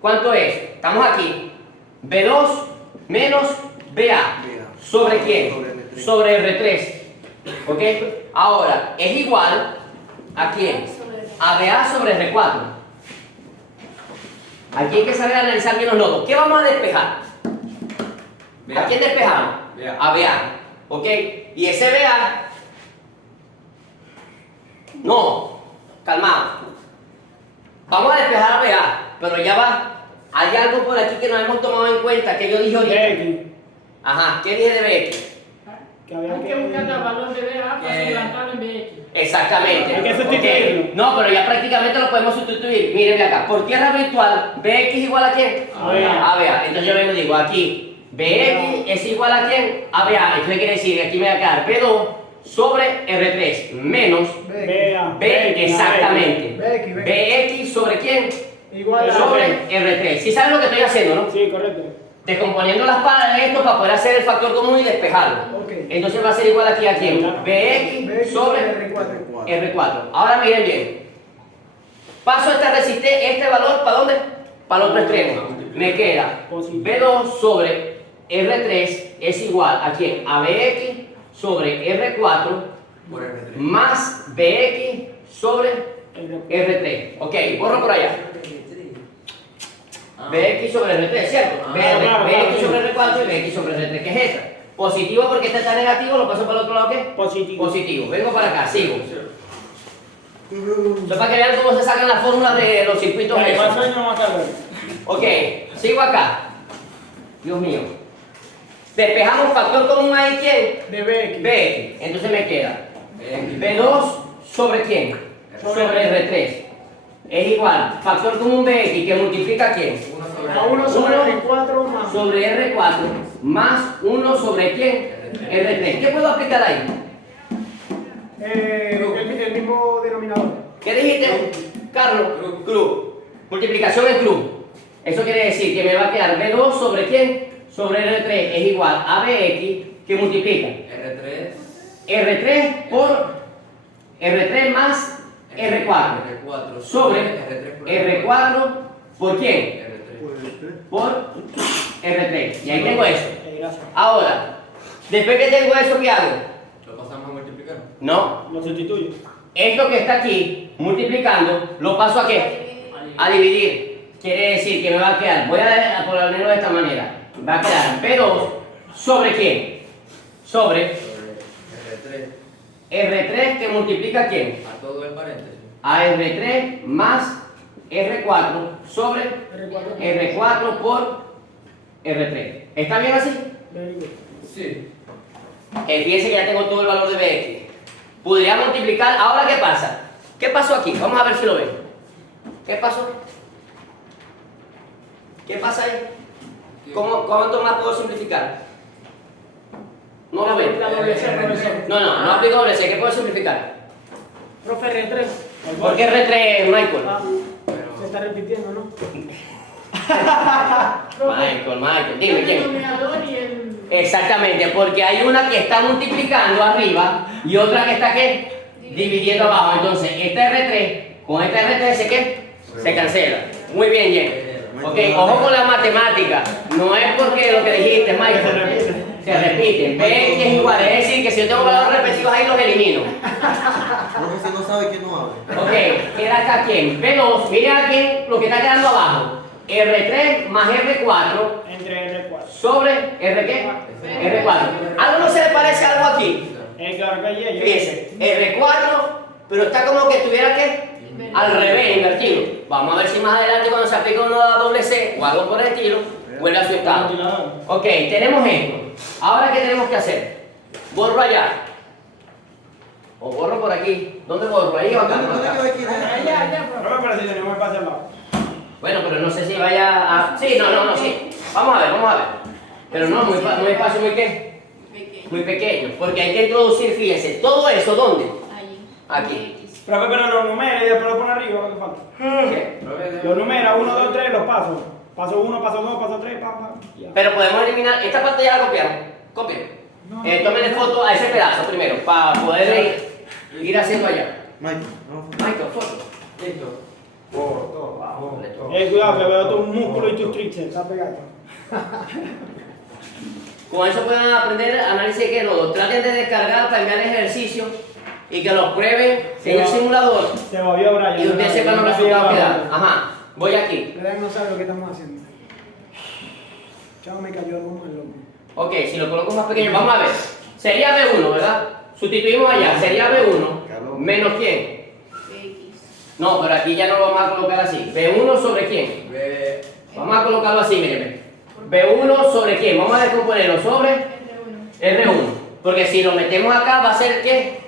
cuánto es? Estamos aquí, B2 menos BA ¿Sobre quién? Sobre R3. ¿Ok? Ahora, es igual a quién? A BA sobre R4. Aquí hay que saber analizar bien los nodos. ¿Qué vamos a despejar? ¿A quién despejamos? A BA. ¿Ok? Y ese BA... No, calmado. Vamos a despejar a BA, pero ya va. Hay algo por aquí que no hemos tomado en cuenta, que yo dije ahorita. BX. Ajá, ¿qué dije de BX? Que había Hay que buscar el valor de BA para suplantarlo en BX. Exactamente. Hay que sustituirlo. Ok. No, pero ya prácticamente lo podemos sustituir. Mírenme acá. Por tierra virtual, BX igual a quién? A BA. A BA. Entonces yo vengo y digo aquí, BX es igual a quién? A BA. Entonces quiere decir que aquí me va a quedar B2 sobre R3 menos BA. B, exactamente. BX. BX sobre quién? Igual a Sobre R3. ¿Sí saben lo que estoy haciendo, no? Sí, correcto. Descomponiendo las palas de esto para poder hacer el factor común y despejarlo. Ok. Entonces va a ser igual aquí a quién? BX sobre R4. R4. Ahora miren bien. Paso esta resistencia, este valor, ¿para dónde? Para el otro extremo. Me queda B2 sobre R3 es igual a quién? A BX sobre R4 más BX sobre R3. Ok, borro por allá. BX sobre R3, ¿cierto? BX sobre R4 y BX sobre R3, ¿qué es esta? Positivo porque este está negativo, lo paso para el otro lado, ¿qué? Positivo. Positivo. Vengo para acá, sigo. Eso es para que vean cómo se sacan las fórmulas de los circuitos Más esos. sueño, más calor. Ok, sigo acá. Dios mío. Despejamos factor común ahí, ¿quién? De BX. BX. Entonces me queda B2 sobre quién? Sobre R3. Es igual, factor común BX que multiplica ¿quién? A 1 sobre Uno R4 más. sobre R4 más 1 sobre quién? R3. ¿Qué puedo aplicar ahí? El mismo denominador. ¿Qué dijiste, Carlos? Cruz. Multiplicación en cruz. Eso quiere decir que me va a quedar B2 sobre quién? Sobre R3 es igual a BX que multiplica R3 por R3 más R4 sobre R4 por quién? Por R3. Y ahí tengo eso. Gracias. Ahora, después que tengo eso, ¿qué hago? ¿Lo pasamos a multiplicar? No. Lo sustituyo. Esto que está aquí, multiplicando, ¿lo paso a qué? A dividir. Quiere decir que me va a quedar, voy a ponerlo de esta manera, va a quedar B2 sobre quién? Sobre R3 que multiplica ¿quién? A todo el paréntesis. A R3 más R4 sobre R4 por R3. ¿Está bien así? Sí. Fíjense que ya tengo todo el valor de BX. Podría multiplicar. Ahora, ¿qué pasa? ¿Qué pasó aquí? Vamos a ver si lo ven. ¿Qué pasó? ¿Qué pasa ahí? ¿Cuánto más puedo simplificar? No lo ven. La doble C, profesor. No aplico doble C. ¿Qué puedo simplificar? Profe, R3. ¿Por qué R3, Michael? Ah, se está repitiendo, ¿no? Michael, dime quién. denominador y el... Exactamente, porque hay una que está multiplicando arriba y otra que está ¿qué? Dividiendo abajo. Entonces, esta R3 con esta R3 se cancela. Muy bien, Jen. Ok, ojo con la matemática. No es porque lo que dijiste, Michael. Se repiten. B es igual, es decir, que si yo tengo valores repetidos ahí los elimino. Profe, si no sabe que no habla. Ok, queda acá quién? B2, miren aquí lo que está quedando abajo. R3 más R4 Entre R4. sobre R ¿qué? R4. ¿Algo no se le parece a algo aquí? Es que ahora que Fíjense, R4, pero está como que estuviera ¿qué? Al revés, invertido. Vamos a ver si más adelante cuando se aplica una doble C o algo por el estilo, vuelve a su estado. Ok, tenemos esto. Ahora, ¿qué tenemos que hacer? Borro allá. O borro por aquí. ¿Dónde borro? Ahí o acá. Allá, Profe, pero si tenemos espacio al lado. Bueno, pero no sé si vaya a... Sí, no, sí. Vamos a ver. Pero no, muy espacio, muy qué? Muy pequeño. Porque hay que introducir, fíjense, todo eso, ¿dónde? Aquí. Profe, pero los numera y después lo pone arriba, lo que falta. ¿Qué? Los numera, 1, 2, 3, los pasos. Paso 1, paso 2, paso 3, pam. Ya. Pero podemos eliminar... Esta parte ya la copiamos. Copien. Tómenle foto a ese pedazo primero, para poder ir haciendo allá. Michael, no. Michael, foto. Listo. Cuidado, que veo tus músculos y tus tríceps, está pegado. Con eso pueden aprender análisis de nodos. Traten de descargar para enviar ejercicio y que lo prueben en el simulador Se volvió Brian. y ustedes sepan los resultados que dan. Ajá, voy aquí. Brian no sabe lo que estamos haciendo. Chao, me cayó como el loco. Ok, si lo coloco más pequeño, vamos a ver. Sería B1, ¿verdad? Sustituimos allá. Sería B1 menos quién. No, pero aquí ya no lo vamos a colocar así. B1 sobre quién. Vamos a colocarlo así, mírenme. B1 sobre quién. Vamos a descomponerlo sobre R1. Porque si lo metemos acá va a ser ¿qué?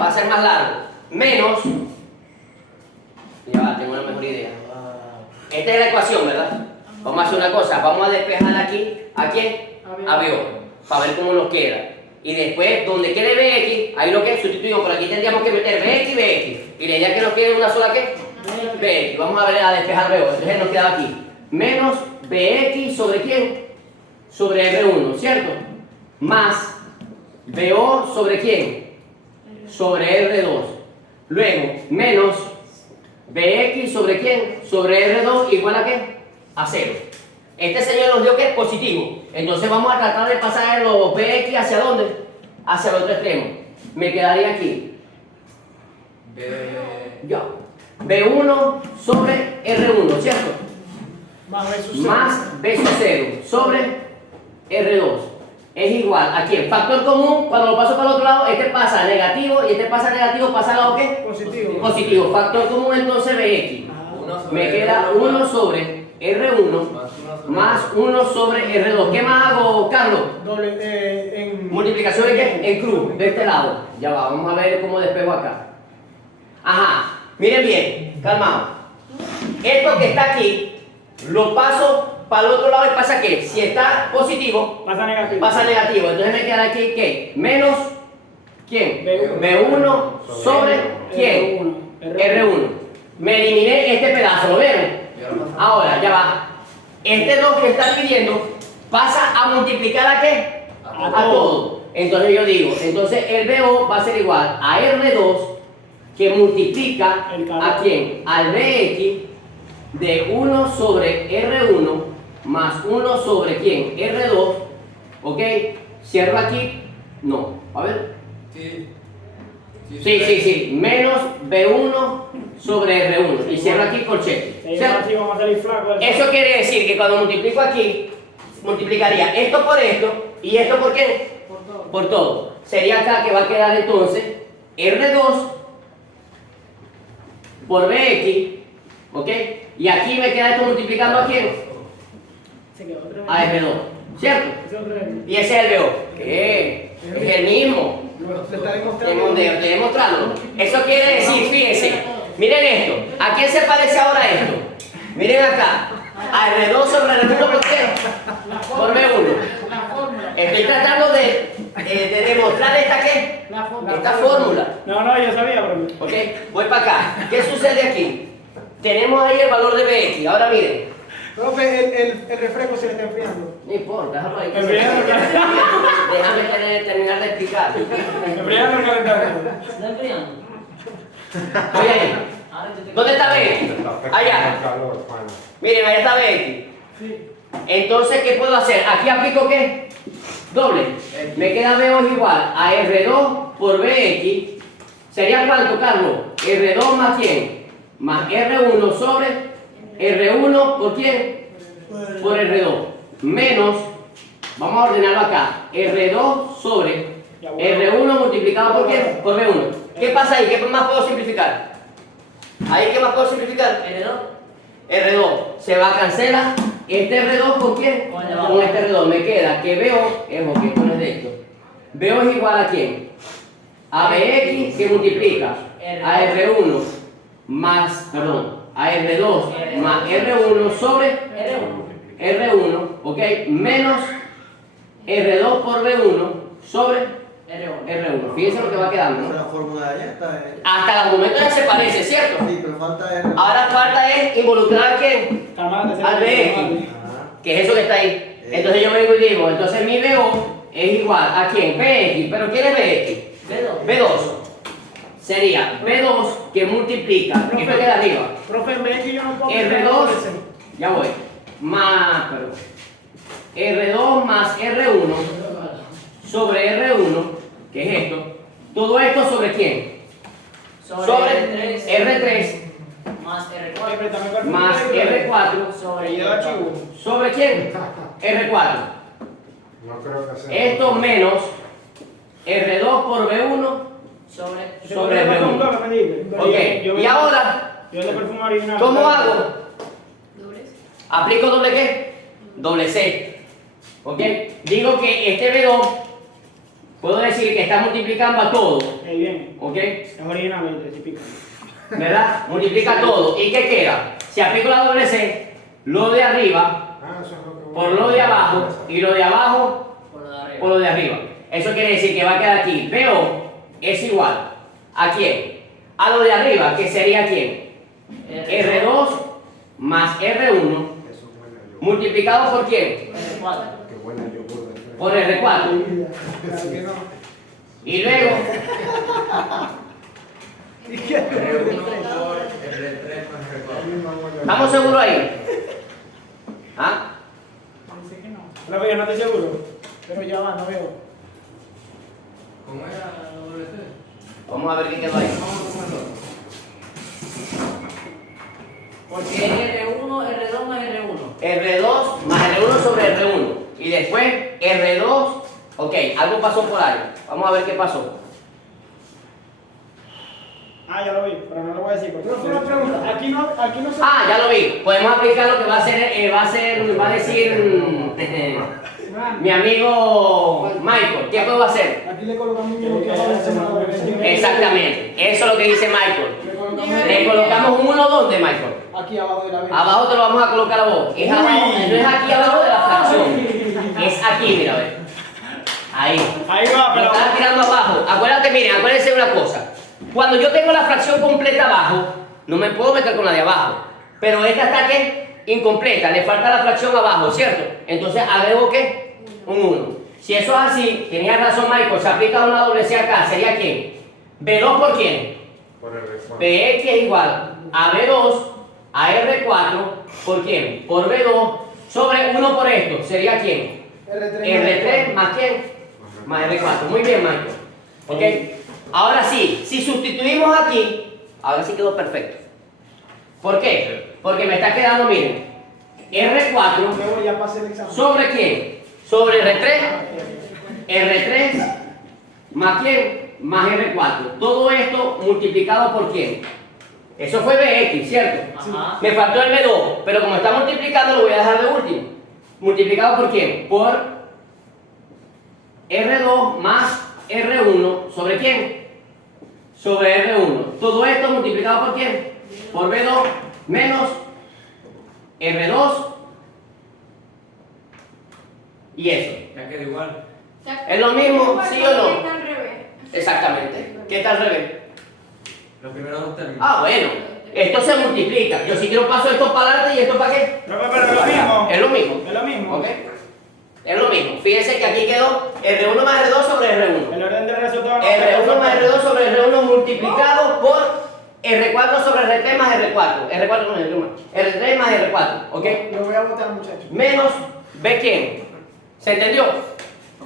Va a ser más largo. Menos. Ya va, tengo una mejor idea. Esta es la ecuación, ¿verdad? Vamos a hacer una cosa. Vamos a despejar aquí. ¿A quién? A BO. Para ver cómo nos queda. Y después, donde quede BX, ahí lo que sustituimos. Por aquí tendríamos que meter BX y BX. Y la idea es que nos quede una sola ¿qué? BX. Vamos a ver a despejar BO. Entonces nos queda aquí. Menos BX sobre quién? Sobre R1, ¿cierto? Más BO sobre quién? Sobre R2. Luego, menos BX sobre quién? Sobre R2 igual a qué? A 0. Este señor nos dio que es positivo. Entonces vamos a tratar de pasar los BX hacia dónde? Hacia el otro extremo. Me quedaría aquí. Ya. B1 sobre R1, ¿cierto? Más B sub 0 sobre R2 es igual a quién. Factor común, cuando lo paso para el otro lado, este pasa negativo y este pasa negativo, pasa al lado ¿qué? Positivo. Positivo. Factor común entonces BX. Me queda 1 sobre R1 más 1 sobre R2. ¿Qué más hago, Carlos? Multiplicación de qué? En cruz, de este lado. Ya va, vamos a ver cómo despego acá. Ajá, miren bien, calmado. Esto que está aquí, lo paso para el otro lado y pasa ¿qué? Si está positivo, Pasa negativo. pasa negativo. Entonces me queda aquí ¿qué? Menos ¿quién? B1. B1 sobre ¿quién? R1. Me eliminé este pedazo, ¿lo ven? Ahora, ya va. Este 2 que está dividiendo pasa a multiplicar ¿a qué? A todo. Entonces yo digo, entonces el BO va a ser igual a R2 que multiplica ¿a quién? Al BX de 1 sobre R1 más 1 sobre ¿quién? R2, ¿ok? Cierro aquí, no, a ver. Sí, menos B1 sobre R1 y cierro aquí corchete. Así vamos a salir flacos. Eso quiere decir que cuando multiplico aquí, multiplicaría esto por esto y esto por qué? Por todo. Sería acá que va a quedar entonces R2 por BX, ¿ok? Y aquí me queda esto multiplicando ¿a quién? A R2, ¿cierto? Y ese es el BO. ¿Qué? Es el mismo. Te está demostrando. Estoy demostrándolo. Eso quiere decir, fíjense, miren esto. ¿A quién se parece ahora esto? Miren acá. A R2 sobre R1 por qué? Por B1. Estoy tratando de demostrar esta ¿qué? Esta fórmula. No, yo sabía, pero. ¿Ok? Voy para acá. ¿Qué sucede aquí? Tenemos ahí el valor de BX. Ahora miren. Profe, el refresco se le está enfriando. No importa, déjalo ahí. Enfriando, Déjame terminar de explicar. Enfriando el calentamiento. ¿Está enfriando? Estoy ahí. Ahora yo te- ¿Dónde está BX? Allá. Miren, allá está BX. Entonces, ¿qué puedo hacer? Aquí aplico ¿qué? Doble. Me queda BO igual a R2 por BX. ¿Sería cuánto, Carlos? R2 más quién? Más R1 sobre R1 por quién? Por R2. Menos, vamos a ordenarlo acá, R2 sobre R1 multiplicado por quién? Por B1. ¿Qué pasa ahí? ¿Qué más puedo simplificar? ¿Ahí qué más puedo simplificar? R2 se va a cancelar. Este R2 con quién? Con este R2. Me queda que BO, que esto no es de esto. BO es igual a quién? A BX que multiplica a R1 más, perdón, a R2 más R1 sobre R1, ¿ok? Menos R2 por B1 sobre R1. Fíjense lo que va quedando, Esa es ¿no? la fórmula de allá está. Hasta el momento ya se parece, ¿cierto? Sí, pero falta R. Ahora falta es involucrar a quién? Calmate, Al BX, que es eso que está ahí. Entonces yo vengo y digo, entonces mi BO es igual a quién? BX, pero ¿quién es BX? B2. Sería B2 que multiplica, esto queda arriba, Profe, en vez que yo no puedo. R2, ya voy, más, perdón, R2 más R1 sobre R1, que es esto. ¿Todo esto sobre quién? Sobre R3 más R4 Siempre también perfumar más el R4 sobre Y yo archivo. sobre quién? R4. No creo que sea. Esto menos R2 por B1 sobre sobre R1. Ok, y ahora, Yo le perfumo original. ¿cómo hago? ¿Aplico doble qué? Doble C. ¿Ok? Digo que este B2, puedo decir que está multiplicando a todo. Bien. ¿Ok? Es original, es típico. ¿Verdad? Multiplica todo. ¿Y qué queda? Si aplico la doble C, lo de arriba Ah, eso es lo que voy por lo de abajo y lo de abajo por lo de arriba. por lo de arriba. Eso quiere decir que va a quedar aquí. BO es igual. ¿A quién? A lo de arriba, que sería quién? R2 más R1 Eso es buena yo. multiplicado por quién? R4 Qué buena yo puedo. Por R4. Y luego, R1 por R3 más R4. ¿estamos seguros ahí? ¿Ah? Profe, yo no estoy seguro. Pero ya va, no veo. ¿Cómo era la doble C? Vamos a ver qué quedó ahí. porque es R1 R2 más R1 R2 más R1 sobre R1. Y después R2. Ok, algo pasó por ahí. Vamos a ver qué pasó. Ah, ya lo vi, pero no lo voy a decir. Profe, una pregunta. Aquí no se. Ah, ya lo vi. Podemos aplicar lo que va a hacer, va a decir mi amigo Michael. ¿Qué puedo hacer? Aquí le colocamos un uno que va a ser Exactamente. Eso es lo que dice Michael. Le colocamos un 1 ¿dónde, Michael? Aquí abajo de la B. Abajo te lo vamos a colocar a vos. Es abajo, no es aquí abajo de la fracción. Es aquí, mira, ve. Ahí. Ahí va, Lo pero. estás tirando abajo. Acuérdate, miren, acuérdense una cosa. Cuando yo tengo la fracción completa abajo, no me puedo meter con la de abajo. Pero esta está ¿qué? Incompleta, le falta la fracción abajo, ¿cierto? Entonces agrego ¿qué? Un 1. Si eso es así, tenía razón Michael, se aplica una doble C acá, ¿sería quién? ¿B2 por quién? Por el recuerdo. Bx es igual a B2 a R4 por quién? Por B2 sobre 1 por esto, ¿sería quién? R3 más quién? Más R4. Muy bien, Michael. ¿Ok? Ahora sí, si sustituimos aquí, ahora sí quedó perfecto. ¿Por qué? Porque me está quedando, miren, R4 Luego ya pasé el examen. sobre quién? Sobre R3. R3 más quién? Más R4. Todo esto multiplicado por quién? Eso fue BX, ¿cierto? Ajá. Me faltó el B2, pero como está multiplicando lo voy a dejar de último. ¿Multiplicado por quién? Por R2 más R1 sobre quién? Sobre R1. Todo esto multiplicado por quién? Por B2 menos R2 y eso. Ya queda igual. ¿Es lo mismo, sí o no? Está al revés. Exactamente. ¿Qué está al revés? Los primeros dos términos. Ah, bueno. Esto se multiplica. Yo si quiero paso esto para adelante y esto para qué. Profe, pero es lo mismo. Es lo mismo. Es lo mismo. ¿Ok? Es lo mismo. Fíjense que aquí quedó R1 más R2 sobre R1. El orden del resultado no R1 más R2 sobre R1 multiplicado por R4 sobre R3 más R4. R4 no es R1. R3 más R4. ¿Ok? Lo voy a votar, muchachos. Menos ¿ve quién? ¿Se entendió?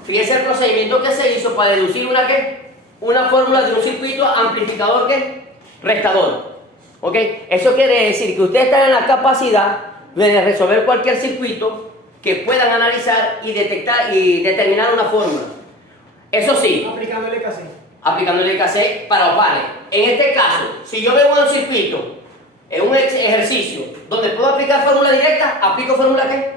Fíjense el procedimiento que se hizo para deducir una ¿qué? Una fórmula de un circuito amplificador ¿qué? Restador. ¿Ok? Eso quiere decir que ustedes están en la capacidad de resolver cualquier circuito que puedan analizar y detectar y determinar una fórmula. Eso sí, Aplicándole casi. aplicando el IKC para opales. En este caso, si yo veo un circuito, en un ejercicio donde puedo aplicar fórmula directa, aplico fórmula ¿qué?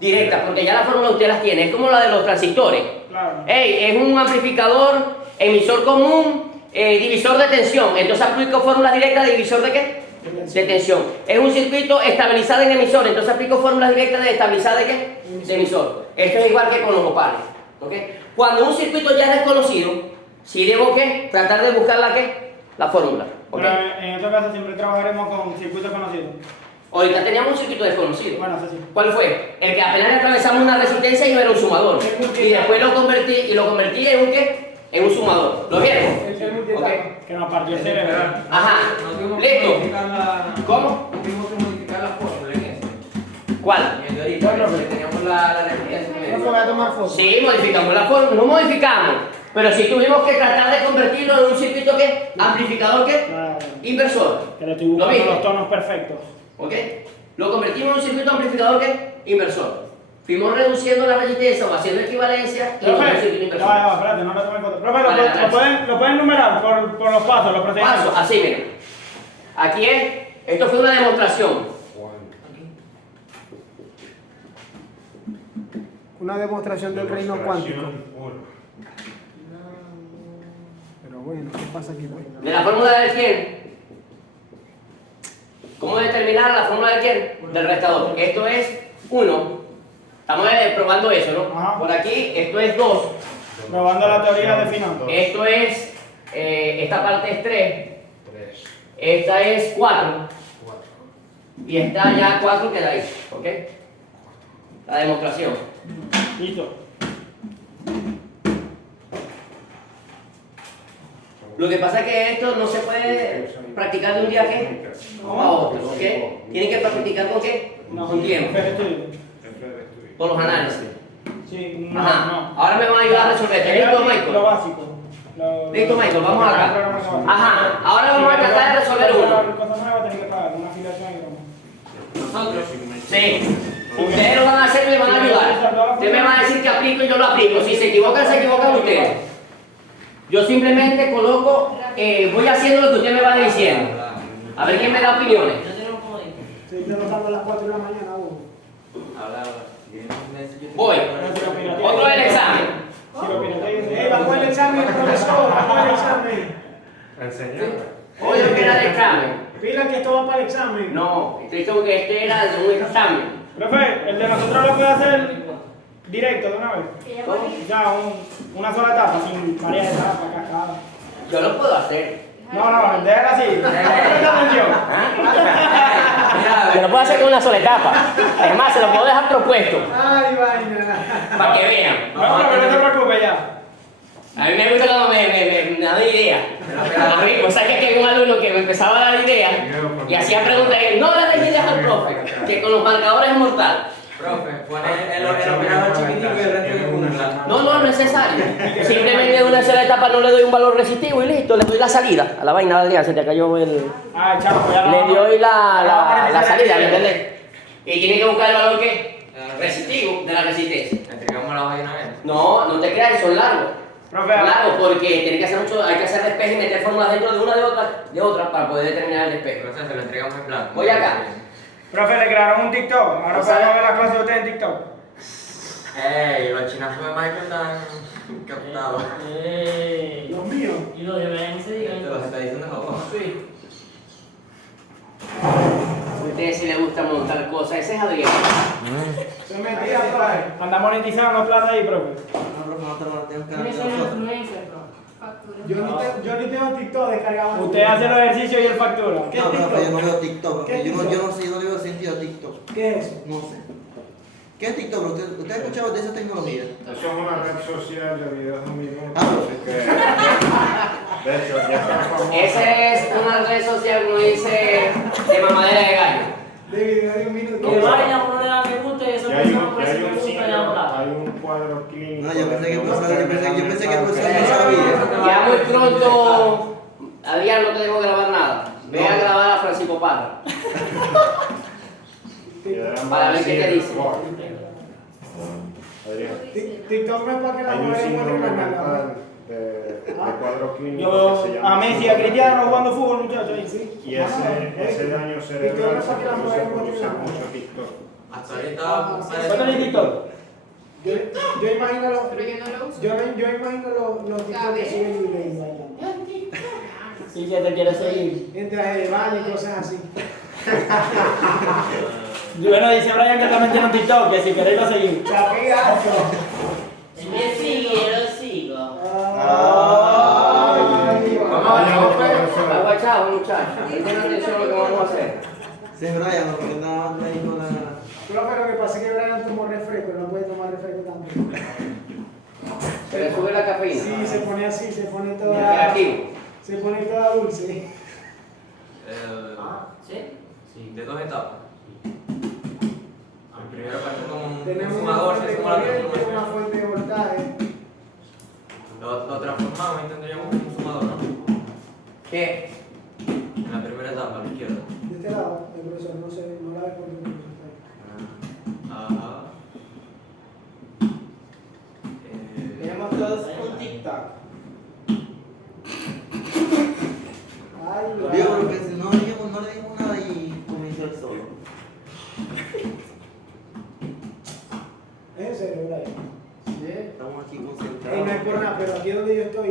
Directa, porque ya la fórmula usted las tiene, es como la de los transistores. Claro. Es un amplificador, emisor común, divisor de tensión. Entonces aplico fórmulas directas de divisor de qué? De tensión. Es un circuito estabilizado en emisor, entonces aplico fórmulas directas de estabilizada de qué? De emisor. Esto es igual que con los opales. ¿Ok? Cuando un circuito ya es desconocido, sí debo ¿qué? Tratar de buscar la ¿qué? La fórmula. ¿Ok? Pero en este caso siempre trabajaremos con circuitos conocidos. Ahorita teníamos un circuito desconocido. Bueno, eso sí. ¿Cuál fue? El que apenas le atravesamos una resistencia y no era un sumador. Y después lo convertí en un ¿qué? En un sumador. ¿Lo vieron? El multietapa. Ok. Que nos partió el cerebro. Ajá. No tuvimos que Listo. modificar la... ¿Cómo? No tuvimos que modificar la fórmula en eso. ¿Cuál? En el de ahorita, que teníamos la resistencia. Profe, voy a tomar foto. Sí, modificamos la forma, no modificamos. Pero sí tuvimos que tratar de convertirlo en un circuito ¿qué? Amplificador ¿qué? Ah, Inversor. que le estoy ¿Lo buscando viste? los tonos perfectos. ¿Ok? Lo convertimos en un circuito amplificador ¿qué? Inversor. Fuimos reduciendo la resistencia o haciendo equivalencia y Profe, un circuito ya, inversor. ya, espérate, no le tomen foto. Profe, Vale, lo pueden numerar por los pasos, los procedimientos. Paso, así miren. Aquí es, esto fue una demostración. Una demostración del reino cuántico. Pero bueno, ¿qué pasa aquí? Pues? De la fórmula del quién. ¿Cómo determinar la fórmula del quién? Del restador. Esto es 1. Estamos probando eso, ¿no? Ajá. Por aquí, esto es 2. Probando la teoría de Finón. Esto es, esta parte es 3. Esta es 4. Y esta ya 4 queda ahí, ¿ok? La demostración. Listo. Lo que pasa es que esto no se puede practicar de un día ¿qué? A otro, ¿ok? Tienen que practicar con qué? Con tiempo, con los análisis. Sí, no, Ajá. no. Ahora me van a ayudar a resolver esto. ¿Listo, Lo Michael? básico. Listo, Michael, vamos acá. Ajá, ahora vamos a tratar de resolver uno. Cosas nuevas tienen que pagar, una afiliación y broma. Nosotros. Sí. Ustedes lo van a hacer y me van a ayudar. Usted me va a decir que aplico y yo lo aplico. Si se equivocan ustedes. Yo simplemente coloco, voy haciendo lo que usted me va diciendo. A ver quién me da opiniones. No tenemos como dice. Sí, yo lo salgo a las 4 de la mañana, Hugo. Voy. Otro del examen. Si lo pirateé, bajó el examen, profesor, bajó el examen. Enseñar. Otro que era del examen. Pila que esto va para el examen. No, estoy diciendo que este era de un examen. Profe, el de nosotros lo puede hacer directo de una vez. Ya, una sola etapa, sin varias etapas, cascada. Yo lo puedo hacer. No, déjala así. Presta atención. Yo lo puedo hacer con una sola etapa. Es más, se lo puedo dejar propuesto. Ay, vaina. Para que vean. No, pero no te preocupes ya. A mí me gusta cuando me dan idea. A mí, pues sabes que hay un alumno que me empezaba a dar ideas y hacía preguntas y él, no le des ideas al profe, que con los marcadores es mortal. Profe, pone el operador chiquitico y el resto de puntos. No es necesario. Simplemente en una sola etapa no le doy un valor resistivo y listo, le doy la salida. A la vaina, Adrián, se te cayó el... Ay, chavo, ya Le doy la salida, ¿me entiendes? Y tiene que buscar el valor ¿qué? Resistivo de la resistencia. Entregamos la vaina a él. No te creas, son largos. Profe, Claro, porque tiene que hacer mucho, hay que hacer despeje y meter fórmulas dentro de una de otra para poder determinar el despeje. Entonces se lo entregamos en blanco. Voy acá. profe, le crearon un TikTok. Ahora O sea, podemos ver la clase de usted en TikTok. Ey, los chinazos de Michael están captados. Los míos. Y los de Brian se digan. Te los está diciendo a vos. Sí. A ustedes si les gusta montar cosas, ese es Adrián. Eso es mentira, profe. Anda monetizando plata ahí, profe. No, profe, no tenemos que ¿Quiénes dar son los nosotros. influencers, bro? Yo ni tengo TikTok descargado. Usted hace los ejercicios y el factura. No, profe, yo no veo TikTok, profe. Yo no sé, yo no le veo sentido a TikTok. ¿Qué es eso? No sé. ¿Qué es TikTok, bro? ¿Usted ha escuchado de esa tecnología? Eso es una red social de videos de un minuto. Ah, Así que, de hecho, ya está famoso. Ese es una red social, como dice, de mamadera de gallo. De video de un minuto. Que vaya, uno le da me gusta y eso Y hay persona un, por y eso hay me un gusta y sitio, da plata. hay un cuadro clínico. No, yo pensé que el de profesor, yo pensé que el profesor no mensajes. sabía. Ya muy pronto, Adrián no te dejo grabar nada. Ve a grabar a Francisco Parra. Y además Para ver qué te sí, dice. por- Adrián, TikTok no es para que la hay un mujer síndrome encuentre la mental nalga. de cuadro clínico Yo que se llama a Messi y a Cristiano jugando fútbol, muchachos. Ahí sí. y ese daño cerebral se produce por usar mucho TikTok. Hasta ahorita. ¿Cuál es el TikTok? Yo imagino los. Pero yo no lo uso. Yo imagino los TikTok que siguen y ¿Y que te quiere seguir? en traje de baño y cosas así. Bueno, dice Brian que también tiene un TikTok, que si queréis lo seguir. Chapigazo. Si me sigue, yo lo sigo. Ay, Aguachado, muchachos. Presten atención a lo que vamos a hacer. Sí, Brian, porque no le dijo nada. Profe, lo que pasa es que Brian tomó refresco, no puede tomar refresco tanto. Se le sube la cafeína. Sí, se pone así, se pone Y toda. queda activo. Se pone toda dulce. ¿Sí? Sí, de dos etapas. Tenemos una sumador, fuente se de suma la corriente, una transformación. fuente de voltaje. Lo transformamos y tendríamos un sumador, ¿no? ¿Qué? En la primera etapa, a la izquierda. De este lado, el profesor, no sé, no la ves por ningún profesor. Ajá. Tenemos todos un TikTok. Ay, Digo, va. profesor, no le dijimos nada y comenzó el solo. Es en serio, ¿verdad? Estamos aquí Ey, no es concentrados. por nada, pero aquí donde yo estoy,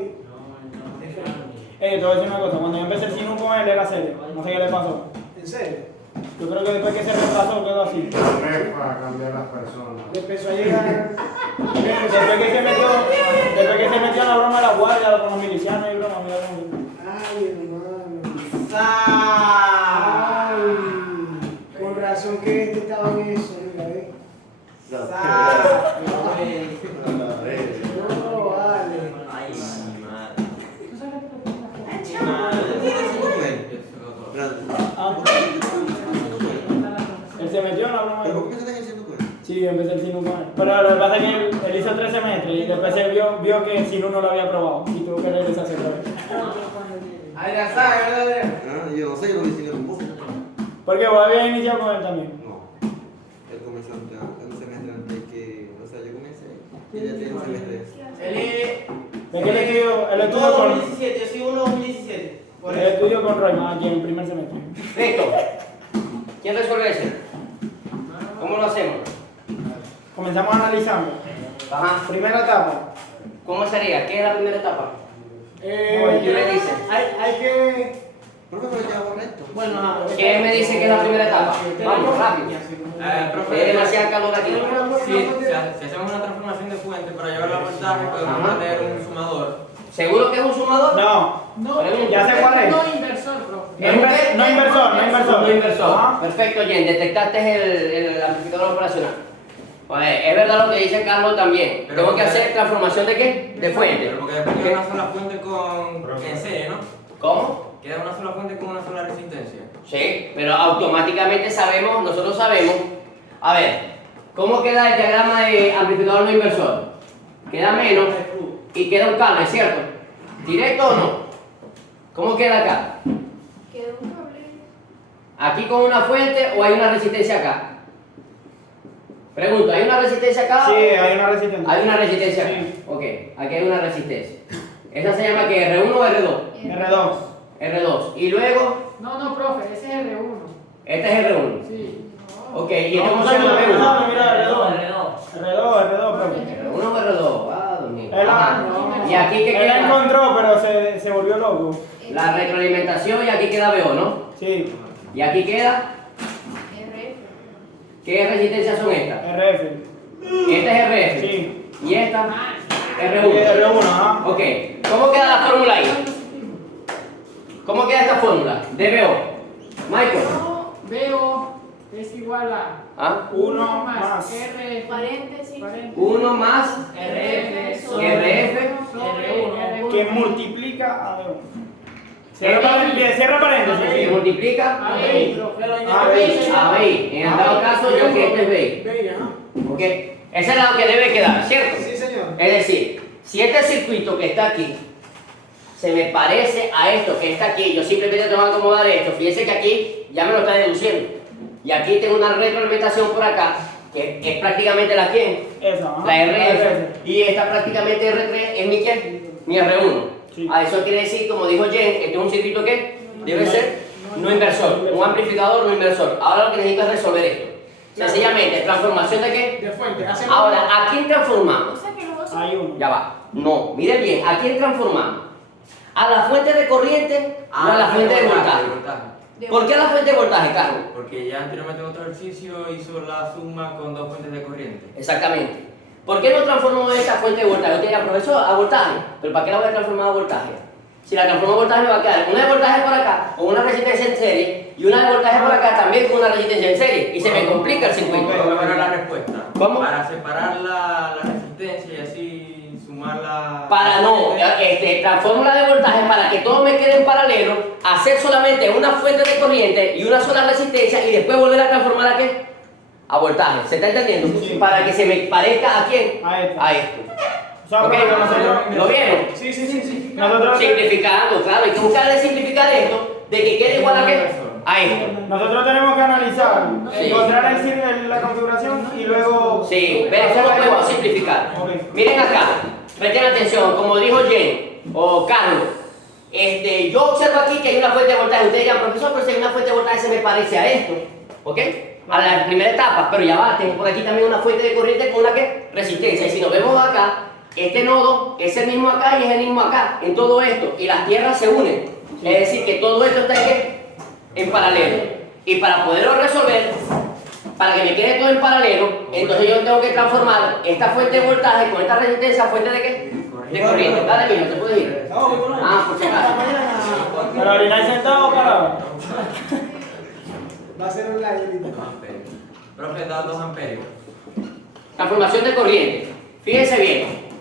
Te voy a decir una cosa, cuando yo empecé el Sinú con él era serio, no sé qué le pasó. en serio, Yo creo que después que se reemplazó quedó así. Para cambiar las personas. le empezó a llegar. Después que se metió en la broma de la guardia con los milicianos y broma, mira cómo. Ay, hermano. Sa. Ay, con razón que este estaba en eso, mira, ¿ves? Sa. No, vale. Ay, madre. Ah, él se metió en la broma de ¿Pero la por qué se están haciendo cosas? Sí, yo empecé el Sinú con él. Pero lo que pasa es que él hizo 3 semestres y después se vio que el Sinú no lo había aprobado y tuvo que regresarse otra vez. Ay, ya sabes, ¿verdad? Ah, yo no sé, yo lo hice un poco. Porque vos habías iniciado con él también. No, él comenzó un semestre antes que, o sea, yo comencé y ella tiene un semestre. Es que él estudió Todo con, 2017, yo soy 1 2017. Por él eso. estudió con Royman aquí en el primer semestre. Listo. ¿Quién resuelve eso? ¿Cómo lo hacemos? Comenzamos analizando. Ajá. Primera etapa. ¿Cómo sería? ¿Qué es la primera etapa? ¿Qué me dice? Hay que. Profe, pero ya hago recto. Bueno, ajá. ¿Quién me dice que es la primera etapa? Vamos, rápido. Hay Profe, demasiada calor aquí. si hacemos una transformación de fuente para llevarlo a voltaje, podemos Ajá. meter un sumador. ¿Seguro que es un sumador? No, ya sé cuál es. No inversor, profe. ¿Es un qué? No inversor, no inversor. No inversor. Ajá. Perfecto, Jen. Detectaste el amplificador operacional. Pues, es verdad lo que dice Carlos también. Pero Tengo que porque- hacer transformación de qué? De fuente. Pero porque después queda una sola fuente en serie, ¿no? ¿Cómo? Queda una sola fuente con una sola resistencia. Sí, pero automáticamente sabemos, nosotros sabemos. A ver, ¿cómo queda el diagrama de amplificador no inversor? Queda menos y queda un cable, ¿cierto? ¿Directo o no? ¿Cómo queda acá? Quedó un cable. ¿Aquí con una fuente o hay una resistencia acá? Pregunto, ¿hay una resistencia acá? Sí, hay una resistencia. Hay una resistencia acá. Sí. Ok, aquí hay una resistencia. ¿Esa se llama que R1 o R2? R2. R2. Y luego, No, profe, ese es R1. este es R1. Sí. Ok, ¿y esto cómo No, se llama no, R1? no, mira, R2. R2, profe. R1 o R2. Ah, Dios mío. Él, Ajá. ¿Y aquí qué él la queda? encontró, pero se volvió loco. La retroalimentación y aquí queda BO, ¿no? Sí, Y aquí queda, RF. ¿qué resistencias son estas? RF. Esta es RF. Sí. Y esta, Y R1. R1, ajá. Ok, ¿cómo queda la fórmula ahí? ¿Cómo queda esta fórmula? De BO. Michael. Veo es igual a ¿Ah? 1 más. R Paréntesis. 1 más RF RF Que multiplica a B1. Cierra paréntesis. se multiplica A B. a BI. En el dado caso, yo que este es BI. ¿Ok? Esa es la que debe quedar, ¿cierto? Sí, señor. Es decir, si este circuito que está aquí se me parece a esto que está aquí, yo simplemente tengo que acomodar esto. Fíjense que aquí ya me lo está deduciendo. Y aquí tengo una retroalimentación por acá, que es prácticamente la quién, Esa, ajá. la RF. Y esta prácticamente R3 es mi qué, mi R1. Sí. A eso quiere decir, como dijo Jen, esto es un circuito que debe ser no inversor, un amplificador no inversor. Ahora lo que necesito es resolver esto. Sencillamente, transformación de qué. De fuente. Ahora, ¿a quién transformamos? O sea que los dos son. Hay uno. Ya va. No, miren bien, ¿a quién transformamos? ¿A la fuente de corriente o a la fuente de voltaje? ¿Por qué a la fuente de voltaje, Carlos? Porque ya anteriormente en otro ejercicio hizo la suma con dos fuentes de corriente. Exactamente. ¿Por qué no transformamos esta fuente de voltaje? Usted dirá, profesor, a voltaje. ¿Pero para qué la voy a transformar a voltaje? Si la transformo a voltaje me va a quedar una de voltaje por acá con una resistencia en serie y una de voltaje por acá también con una resistencia en serie y se me complica el circuito. Pero era la respuesta. ¿Cómo? Para separar la resistencia y así sumarla. Para no, transformo la de voltaje para que todo me quede en paralelo, hacer solamente una fuente de corriente y una sola resistencia y después volver a transformar a qué? a voltaje. ¿Se está entendiendo? Sí. Para que se me parezca a quién? A esto. A esto. O sea, Ok, porque nosotros, ¿lo vieron? sí. Nosotros, Simplificando, claro, hay que buscar de simplificar esto, de que quede igual a qué? A esto. nosotros tenemos que analizar, Sí. encontrar la configuración y luego... Sí, pero eso lo podemos simplificar. Ok. Miren acá, presten atención, como dijo Jen o Carlos, yo observo aquí que hay una fuente de voltaje. Ustedes dirán, profesor, pero si hay una fuente de voltaje se me parece a esto, ¿ok? A la primera etapa, pero ya va, tengo por aquí también una fuente de corriente con una ¿qué? Resistencia. Y si nos vemos acá, este nodo es el mismo acá y es el mismo acá, en todo esto, y las tierras se unen. Es decir, que todo esto está en paralelo. Y para poderlo resolver, para que me quede todo en paralelo, entonces yo tengo que transformar esta fuente de voltaje con esta resistencia a fuente de ¿qué? De corriente. Dale, niño, ¿te puedes ir? Ah, por si acaso. Pero orinar sentado o parado. Va a ser online ahorita. 2 amperios. Profe, da 2 amperios. Transformación de corriente. Fíjense bien.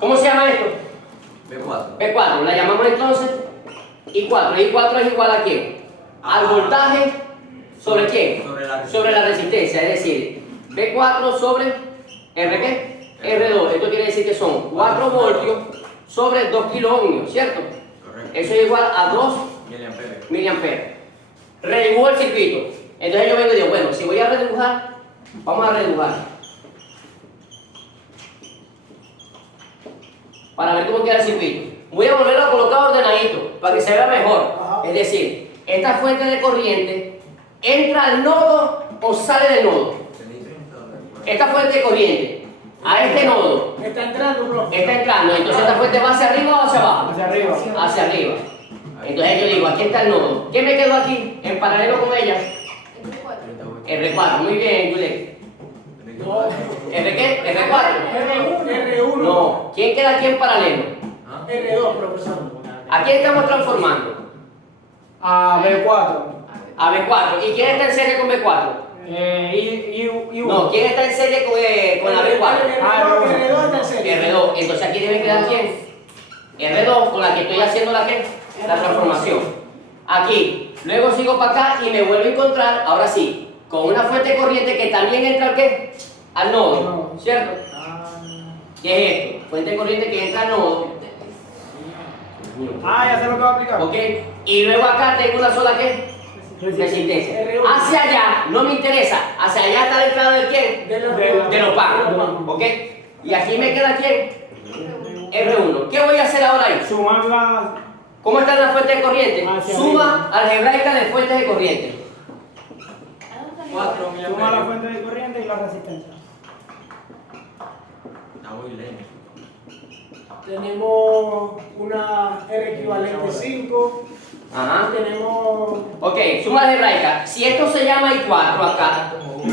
¿Cómo se llama esto? B4. P4. La llamamos entonces I4. I4 es igual a quién? Al voltaje sobre quién? Sobre la resistencia. Es decir, B4 sobre R ¿qué? R2. Esto quiere decir que son 4 voltios sobre 2 kilo ohmios, ¿cierto? Correcto. Eso es igual a 2 Miliamperes. miliamperes. Redibujo el circuito. Entonces yo vengo y digo, bueno, si voy a redibujar, vamos a redibujar. Para ver cómo queda el circuito. Voy a volverlo a colocar ordenadito, para que se vea mejor. Ajá. Es decir, esta fuente de corriente entra al nodo o sale del nodo. Esta fuente de corriente a este nodo Está entrando, profe. está entrando, entonces esta fuente va hacia arriba o hacia abajo. Hacia arriba. Hacia arriba. Entonces yo digo, aquí está el nodo. ¿Qué me quedó aquí? En paralelo con ella. R4. Muy bien, Juliet. ¿R qué? ¿R4? R1. No. ¿Quién queda aquí en paralelo? R2, profesor. ¿A quién estamos transformando? A B4. A B4. ¿Y quién está en serie con B4? I1. No, ¿quién está en serie con la B4? R2 está en serio. R2. Entonces aquí debe quedar quién? R2 con la que estoy haciendo la transformación. Aquí. Luego sigo para acá y me vuelvo a encontrar, ahora sí, con una fuente de corriente que también entra al ¿qué? Al nodo, ¿cierto? ¿Qué es esto? Fuente de corriente que entra al nodo. Ya sé lo que va a aplicar. ¿Ok? Y luego acá tengo una sola ¿qué? Resistencia. Hacia allá, no me interesa. Hacia allá está la entrada del quién? De los pagos. ¿Ok? Y aquí me queda quién? R1. ¿Qué voy a hacer ahora ahí? Sumar las... ¿Cómo está la fuente de corriente? Hacia Suma algebraica de fuentes de corriente. 4 Suma la miliamperes. fuente de corriente y la resistencia. Está muy lento. Tenemos una R equivalente 5. Ajá. Tenemos. Ok, suma algebraica. Si esto se llama I4 acá,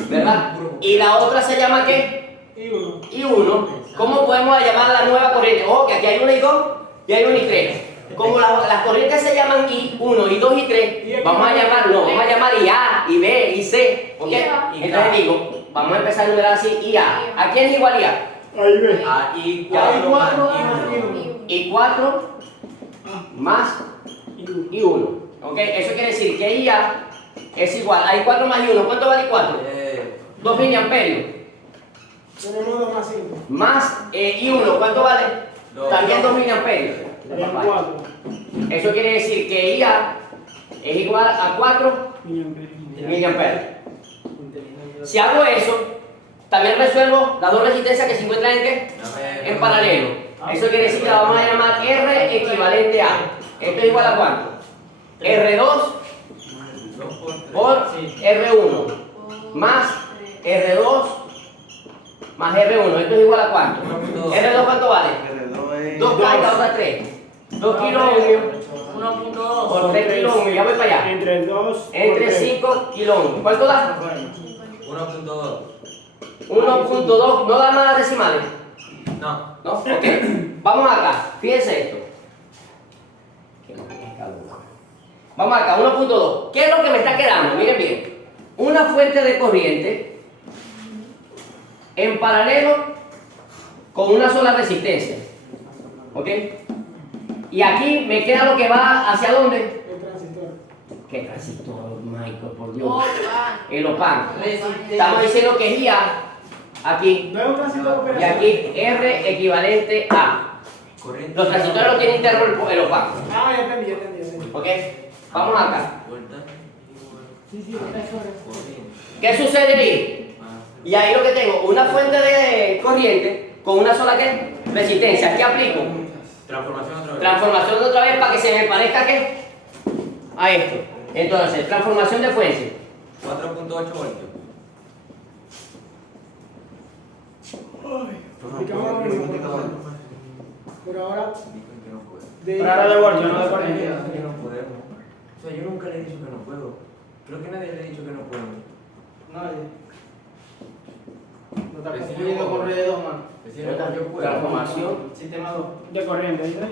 ¿verdad? Y la otra se llama ¿qué? I1. I1. ¿Cómo podemos llamar la nueva corriente? Oh, que aquí hay una I2 y hay una I3. Como las corrientes se llaman I1, I2 y 3, vamos a llamar IA, IB, IC, ¿ok? Entonces digo, vamos a empezar a numerar así, IA. ¿A quién es igual IA? Ahí ve. A I4 más I1. I4 más I1, ¿ok? Eso quiere decir que IA es igual a I4 más I1. ¿Cuánto vale I4? 2 miliamperios. Tenemos 2 más 5. Más I1, ¿cuánto vale? También 2 miliamperios. Serían 4 Eso quiere decir que IA es igual a 4 miliamperios. Si hago eso, también resuelvo las dos resistencias que se encuentran en ¿qué? En paralelo. Eso quiere decir que la vamos a llamar R equivalente a. ¿Esto es igual a cuánto? R2 por R1 más R2 más R1. ¿Esto es igual a cuánto? ¿R2 cuánto vale? 2 K y la otra 3. 2 kilos ohmios 1.2 por 3 kilos ohmios. Ya voy para allá. Entre 2 Entre 5 kilos ohmios. ¿Cuánto da? 1.2. 1.2. ¿No da nada decimales? No. ¿No? Ok. Vamos acá. Fíjense esto. Vamos acá. 1.2. ¿Qué es lo que me está quedando? Miren bien. Una fuente de corriente en paralelo con una sola resistencia. ¿Ok? Y aquí me queda lo que va hacia dónde? ¿Qué transistor, Michael? Por Dios. Opa. El OPAN. Estamos diciendo que es IA aquí. No es un transistor Y operativo. aquí R equivalente a. Corriente. Los transistores no tienen interno el OPAN. Ah, ya entendí. ¿Ok? Vamos acá. Vuelta. Sí, profesores. Corriente. ¿Qué sucede ahí? Y ahí lo que tengo, una fuente de corriente con una sola ¿qué? Resistencia. ¿Qué aplico? Transformación otra vez. Transformación de otra vez para que se me parezca ¿qué? A esto. Entonces, transformación de fuente. 4.8 voltios. Por ahora, Dicen que no puedo. Pero ahora de voltio, no de corriente. Dicen que no podemos. O sea, yo nunca le he dicho que no puedo. Creo que nadie le ha dicho que no puedo. Nadie. No está Recibe confundiendo como- con Red 2, man. Decirle que yo puedo. Transformación. Sistema 2. De corriente, ¿viste?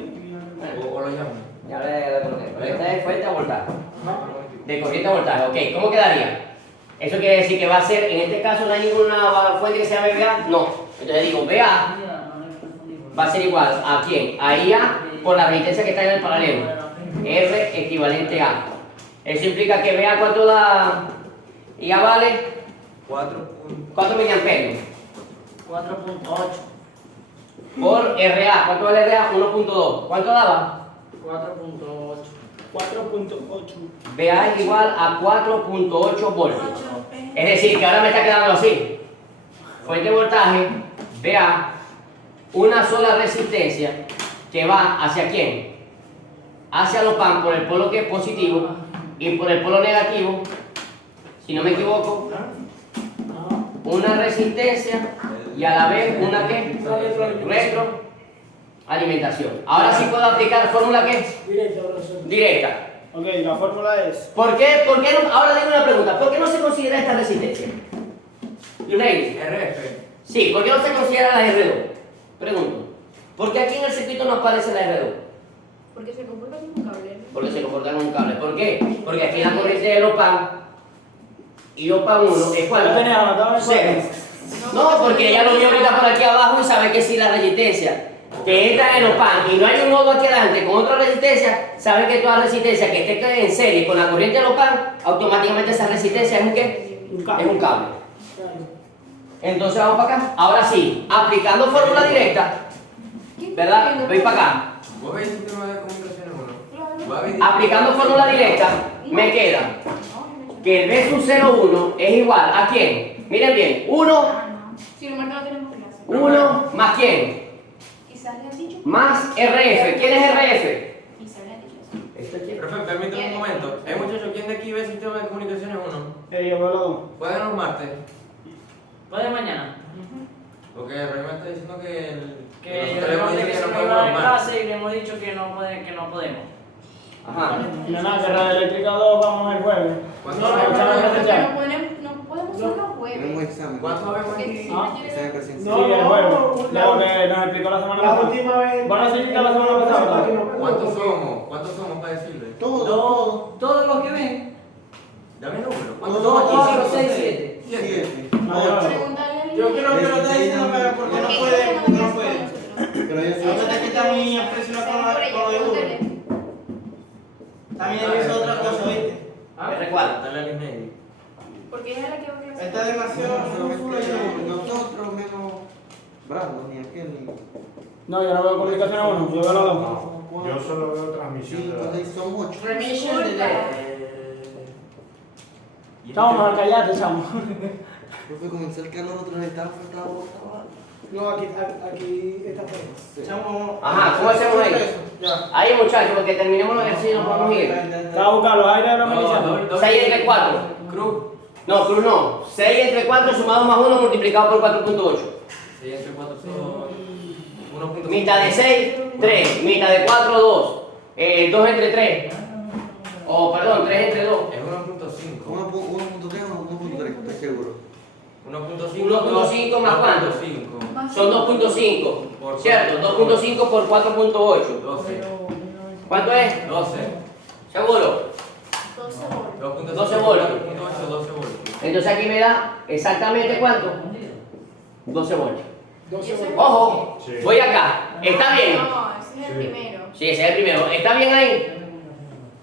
O lo llamo. Ya le coloqué. Pero esta es fuente a voltaje. De corriente a voltaje. Ok, ¿cómo quedaría? Eso quiere decir que va a ser, en este caso no hay ninguna fuente que sea VA. No. Entonces digo, VA va a ser igual a quién? A IA por la resistencia que está en el paralelo. R equivalente a. Eso implica que vea cuánto da. IA vale 4 miliamperios 4.8. por RA. ¿Cuánto vale RA? 1.2. ¿Cuánto daba? 4.8. 4.8. VA es igual a 4.8 voltios. Es decir, que ahora me está quedando así. Fuente de voltaje, VA, una sola resistencia que va hacia quién? Hacia los PAN por el polo que es positivo y por el polo negativo, si no me equivoco, una resistencia y a la vez una ¿qué? Retroalimentación. Ahora sí puedo aplicar fórmula ¿qué? directo, profesor. Directa. Ok, la fórmula es. ¿Por qué no? Ahora digo una pregunta. ¿Por qué no se considera esta resistencia? Yuneidi. RF. Sí, ¿por qué no se considera la R2? Pregunto. ¿Por qué aquí en el circuito no aparece la R2? Porque se comporta como un cable. Porque se comporta como un cable. ¿Por qué? Porque aquí la corriente del OPAN y OPAN 1 es ¿Lo cuál? tenías anotado en Cero. No, porque ella lo vio ahorita por aquí abajo y sabe que si la resistencia que entra en OPAN y no hay un nodo aquí adelante con otra resistencia, sabe que toda resistencia que esté en serie con la corriente del OPAN, automáticamente esa resistencia es un ¿qué? Un cable. Es un cable. Entonces vamos para acá. Ahora sí, aplicando fórmula directa, ¿verdad? Voy para acá. ¿Vos veis el sistema de comunicaciones o no? Claro. Aplicando fórmula directa, me queda que el B sub 01 es igual a quién. Miren bien, 1, Si lo marca no tenemos clase. 1 más quién. Quizás le han dicho. Más RF. ¿Quién es RF? Quizás le han dicho eso. Esto es quién. Profe, permíteme un momento. Muchachos, ¿quién de aquí ve el sistema de comunicaciones o no? Yo veo los dos. ¿Pueden los martes? ¿Puede mañana? Porque Rey me está diciendo Que nosotros yo hemos le dicho que que se no me podemos iba de los martes. clase y le hemos dicho que no podemos. Ajá. Y nada, que Radio Eléctrica 2 vamos el jueves. ¿Cuánto No, sabemos? presencial. No podemos solo Tenemos jueves. examen. ¿Cuánto sabemos Porque aquí? si Ah, no quiere- Examen presencial. Sí, el jueves. De lo que nos explicó la semana La pasada. última vez. Bueno, sí, que la semana pasada. ¿Cuántos somos? ¿Cuántos somos para decirle? Todo. Todos los que ven. Dame el número. Dos, ¿Cuántos somos aquí? 4, Cinco, 6, seis, 7. siete. 7. Pregúntale a Yo creo que lo está diciendo pero porque no puede, porque no puede. Pero yo Ahorita que está muy impresionado con lo de Google. También hizo otra cosa, ¿viste? R4. Dale al email. Porque ella es la que va a clase. Está demasiado nosotros menos Brando, ni aquel, ni. No, yo no veo comunicaciones 1, yo veo los dos. Yo solo veo transmisión de 5, datos. 6, son 8. Remission de Chamo, mejor callate, chamo. Profe, comenzó el calor, otra vez estaba. No, aquí está todo. Chamo. Ajá, ¿cómo hacemos ahí? Ya. Ahí muchachos, porque terminemos los ejercicios, nos podemos ir. Estaba a buscar los aires de los milicianos. 6 entre 4. Cruz. No, cruz no. 6 entre 4 sumado más 1 multiplicado por 4.8. 6 entre 4 son 1.5. Mitad de 6, 3. Mitad de 4, 2. 2 entre 3. O perdón, 3 entre 2. Es 1.5. 1.3 o 1.3, estoy seguro. 1.5. 1.5 más cuánto? 2.5. Son 2.5. ¿Cierto? 2.5 por 4.8. 12. ¿Cuánto es? 12. ¿Seguro? 12 voltios. 12 voltios. 4.8, 12 voltios. Entonces aquí me da exactamente cuánto. 12 voltios. 12 Ese es- Ojo, Sí. voy acá. ¿Está bien? No, ese es el primero. Sí, ese es el primero. ¿Está bien ahí?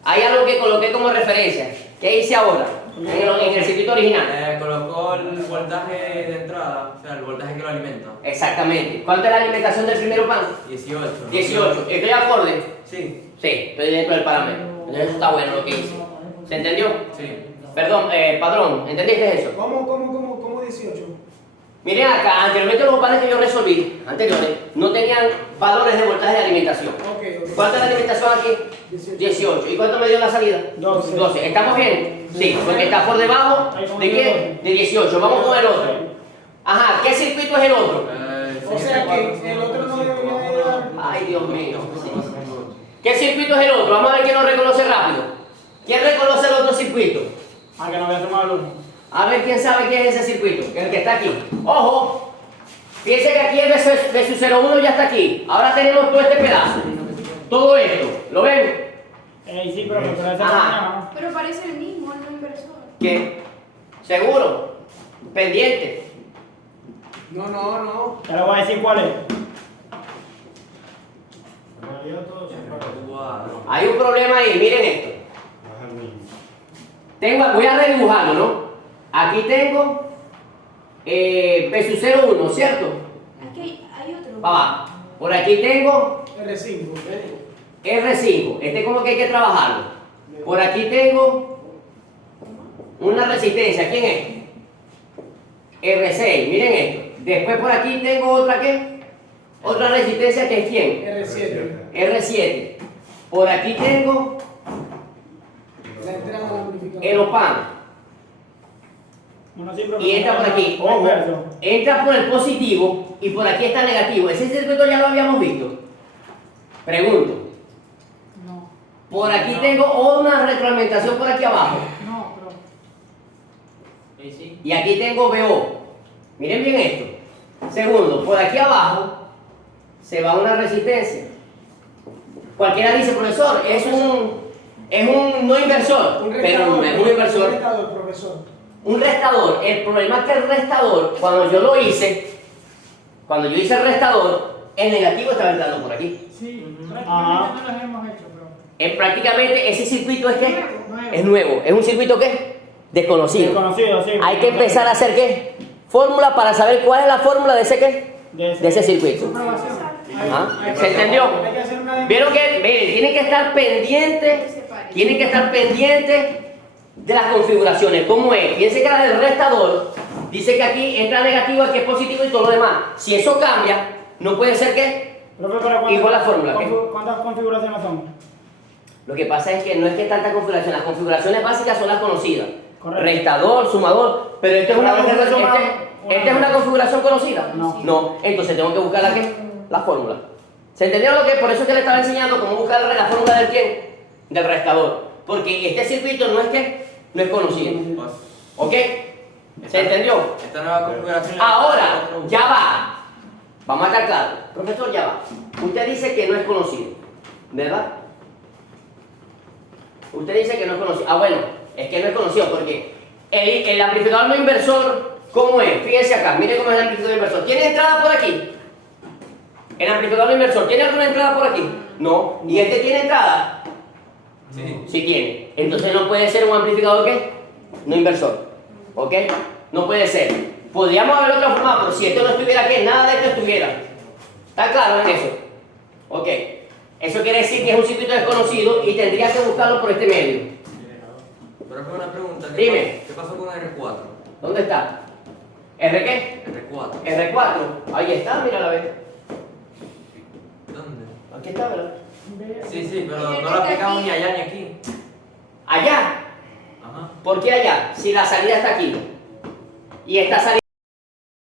Hay algo que coloqué como referencia. ¿Qué hice ahora? En el circuito original. Colocó el voltaje de entrada, o sea, el voltaje que lo alimenta. Exactamente. ¿Cuánto es la alimentación del primer pan? 18. 18. ¿Estoy acorde? Sí. Sí, estoy dentro del parámetro. Entonces eso está bueno lo que hice. ¿Se entendió? Sí. Perdón, padrón, ¿entendiste eso? ¿Cómo 18? Miren acá, anteriormente los panes que yo resolví, anteriores, no tenían valores de voltaje de alimentación. Ok. ¿Cuánto es la alimentación aquí? 18. ¿Y cuánto me dio la salida? 12. ¿Estamos bien? Sí, porque está por debajo de qué? De 18. Vamos con el otro. Ajá, ¿qué circuito es el otro? O sea que el otro no debería de dar. Ay, Dios mío. ¿Qué circuito es el otro? Vamos a ver quién lo reconoce rápido. ¿Quién reconoce el otro circuito? Ah, que no voy a tomar el uno. A ver quién sabe quién es ese circuito, el que está aquí. ¡Ojo! Fíjense que aquí el B01 ya está aquí. Ahora tenemos todo este pedazo. Todo esto. ¿Lo ven? Sí, pero esa Ajá. Pero parece el mismo, el no inversor. ¿Qué? ¿Seguro? Pendiente. No. Ya le voy a decir cuál es. Hay un problema ahí, miren esto. Voy a redibujarlo, ¿no? Aquí tengo P01, ¿cierto? Aquí hay otro. Va. Por aquí tengo R5. R5. Este como que hay que trabajarlo. Por aquí tengo una resistencia. ¿Quién es? R6. Miren esto. Después por aquí tengo otra ¿qué? Otra resistencia que es ¿quién? R7. R7. Por aquí tengo La entrada del amplificador. el OPAN. Bueno, sí, pero Y entra por aquí. O inverso. Entra por el positivo y por aquí está el negativo. Ese circuito ya lo habíamos visto. Pregunto. No. Por aquí tengo una retroalimentación por aquí abajo. No, pero. Y aquí tengo BO. Miren bien esto. Segundo, por aquí abajo se va una resistencia. Cualquiera dice, profesor, es un no inversor. Pero no es un inversor. Un restador, profesor. Un restador. El problema es que el restador, cuando yo lo hice, cuando yo hice el restador, el negativo estaba entrando por aquí. Sí, Ajá. prácticamente no los hemos hecho, pero. Prácticamente ese circuito es ¿qué? Es nuevo. Es un circuito ¿qué? Desconocido. Desconocido, sí. Hay que empezar a hacer ¿qué? Fórmula para saber cuál es la fórmula de ese ¿qué? De ese circuito. Ajá. ¿Se entendió? Hay que hacer una ¿Vieron que? Miren, tienen que estar pendientes de las configuraciones. ¿Cómo es? Fíjense que la del restador dice que aquí entra negativo, aquí es positivo y todo lo demás. Si eso cambia, no puede ser ¿qué? Profe, pero Igual la fórmula, ¿qué? ¿Cuántas configuraciones son? Lo que pasa es que no es que tanta configuración, las configuraciones básicas son las conocidas. Correcto. Restador, sumador, pero esta es una, Pero a veces se suma esta es una configuración conocida. No. Entonces tengo que buscar la ¿qué? La fórmula. ¿Se entendió lo que? Por eso es que le estaba enseñando cómo buscar la fórmula del quién? Del restador. Porque este circuito no es que no es conocido. ¿Ok? ¿Se entendió? Esta nueva configuración. Ahora, ya va. Vamos a estar claros. Profesor, ya va. Usted dice que no es conocido, ¿verdad? Usted dice que no es conocido. Ah, bueno, es que no es conocido porque el amplificador no inversor, ¿cómo es? Fíjense acá, miren cómo es el amplificador inversor. ¿Tiene entrada por aquí? ¿El amplificador inversor tiene alguna entrada por aquí? No. ¿Y este tiene entrada? Sí. Sí tiene. Entonces no puede ser un amplificador ¿qué? No inversor. ¿Ok? No puede ser. Podríamos haberlo transformado, pero si esto no estuviera aquí, nada de esto estuviera. ¿Está claro en eso? Ok. Eso quiere decir que es un circuito desconocido y tendría que buscarlo por este medio. Pero fue una pregunta. Dime. ¿Qué pasó con R4? ¿Dónde está? ¿R qué? R4. R4. Ahí está, mírala, ve. ¿Dónde? Aquí está, ¿verdad? Sí, pero no lo aplicamos ni allá ni aquí. Allá. Ajá. ¿Por qué allá? Si la salida está aquí. Y esta salida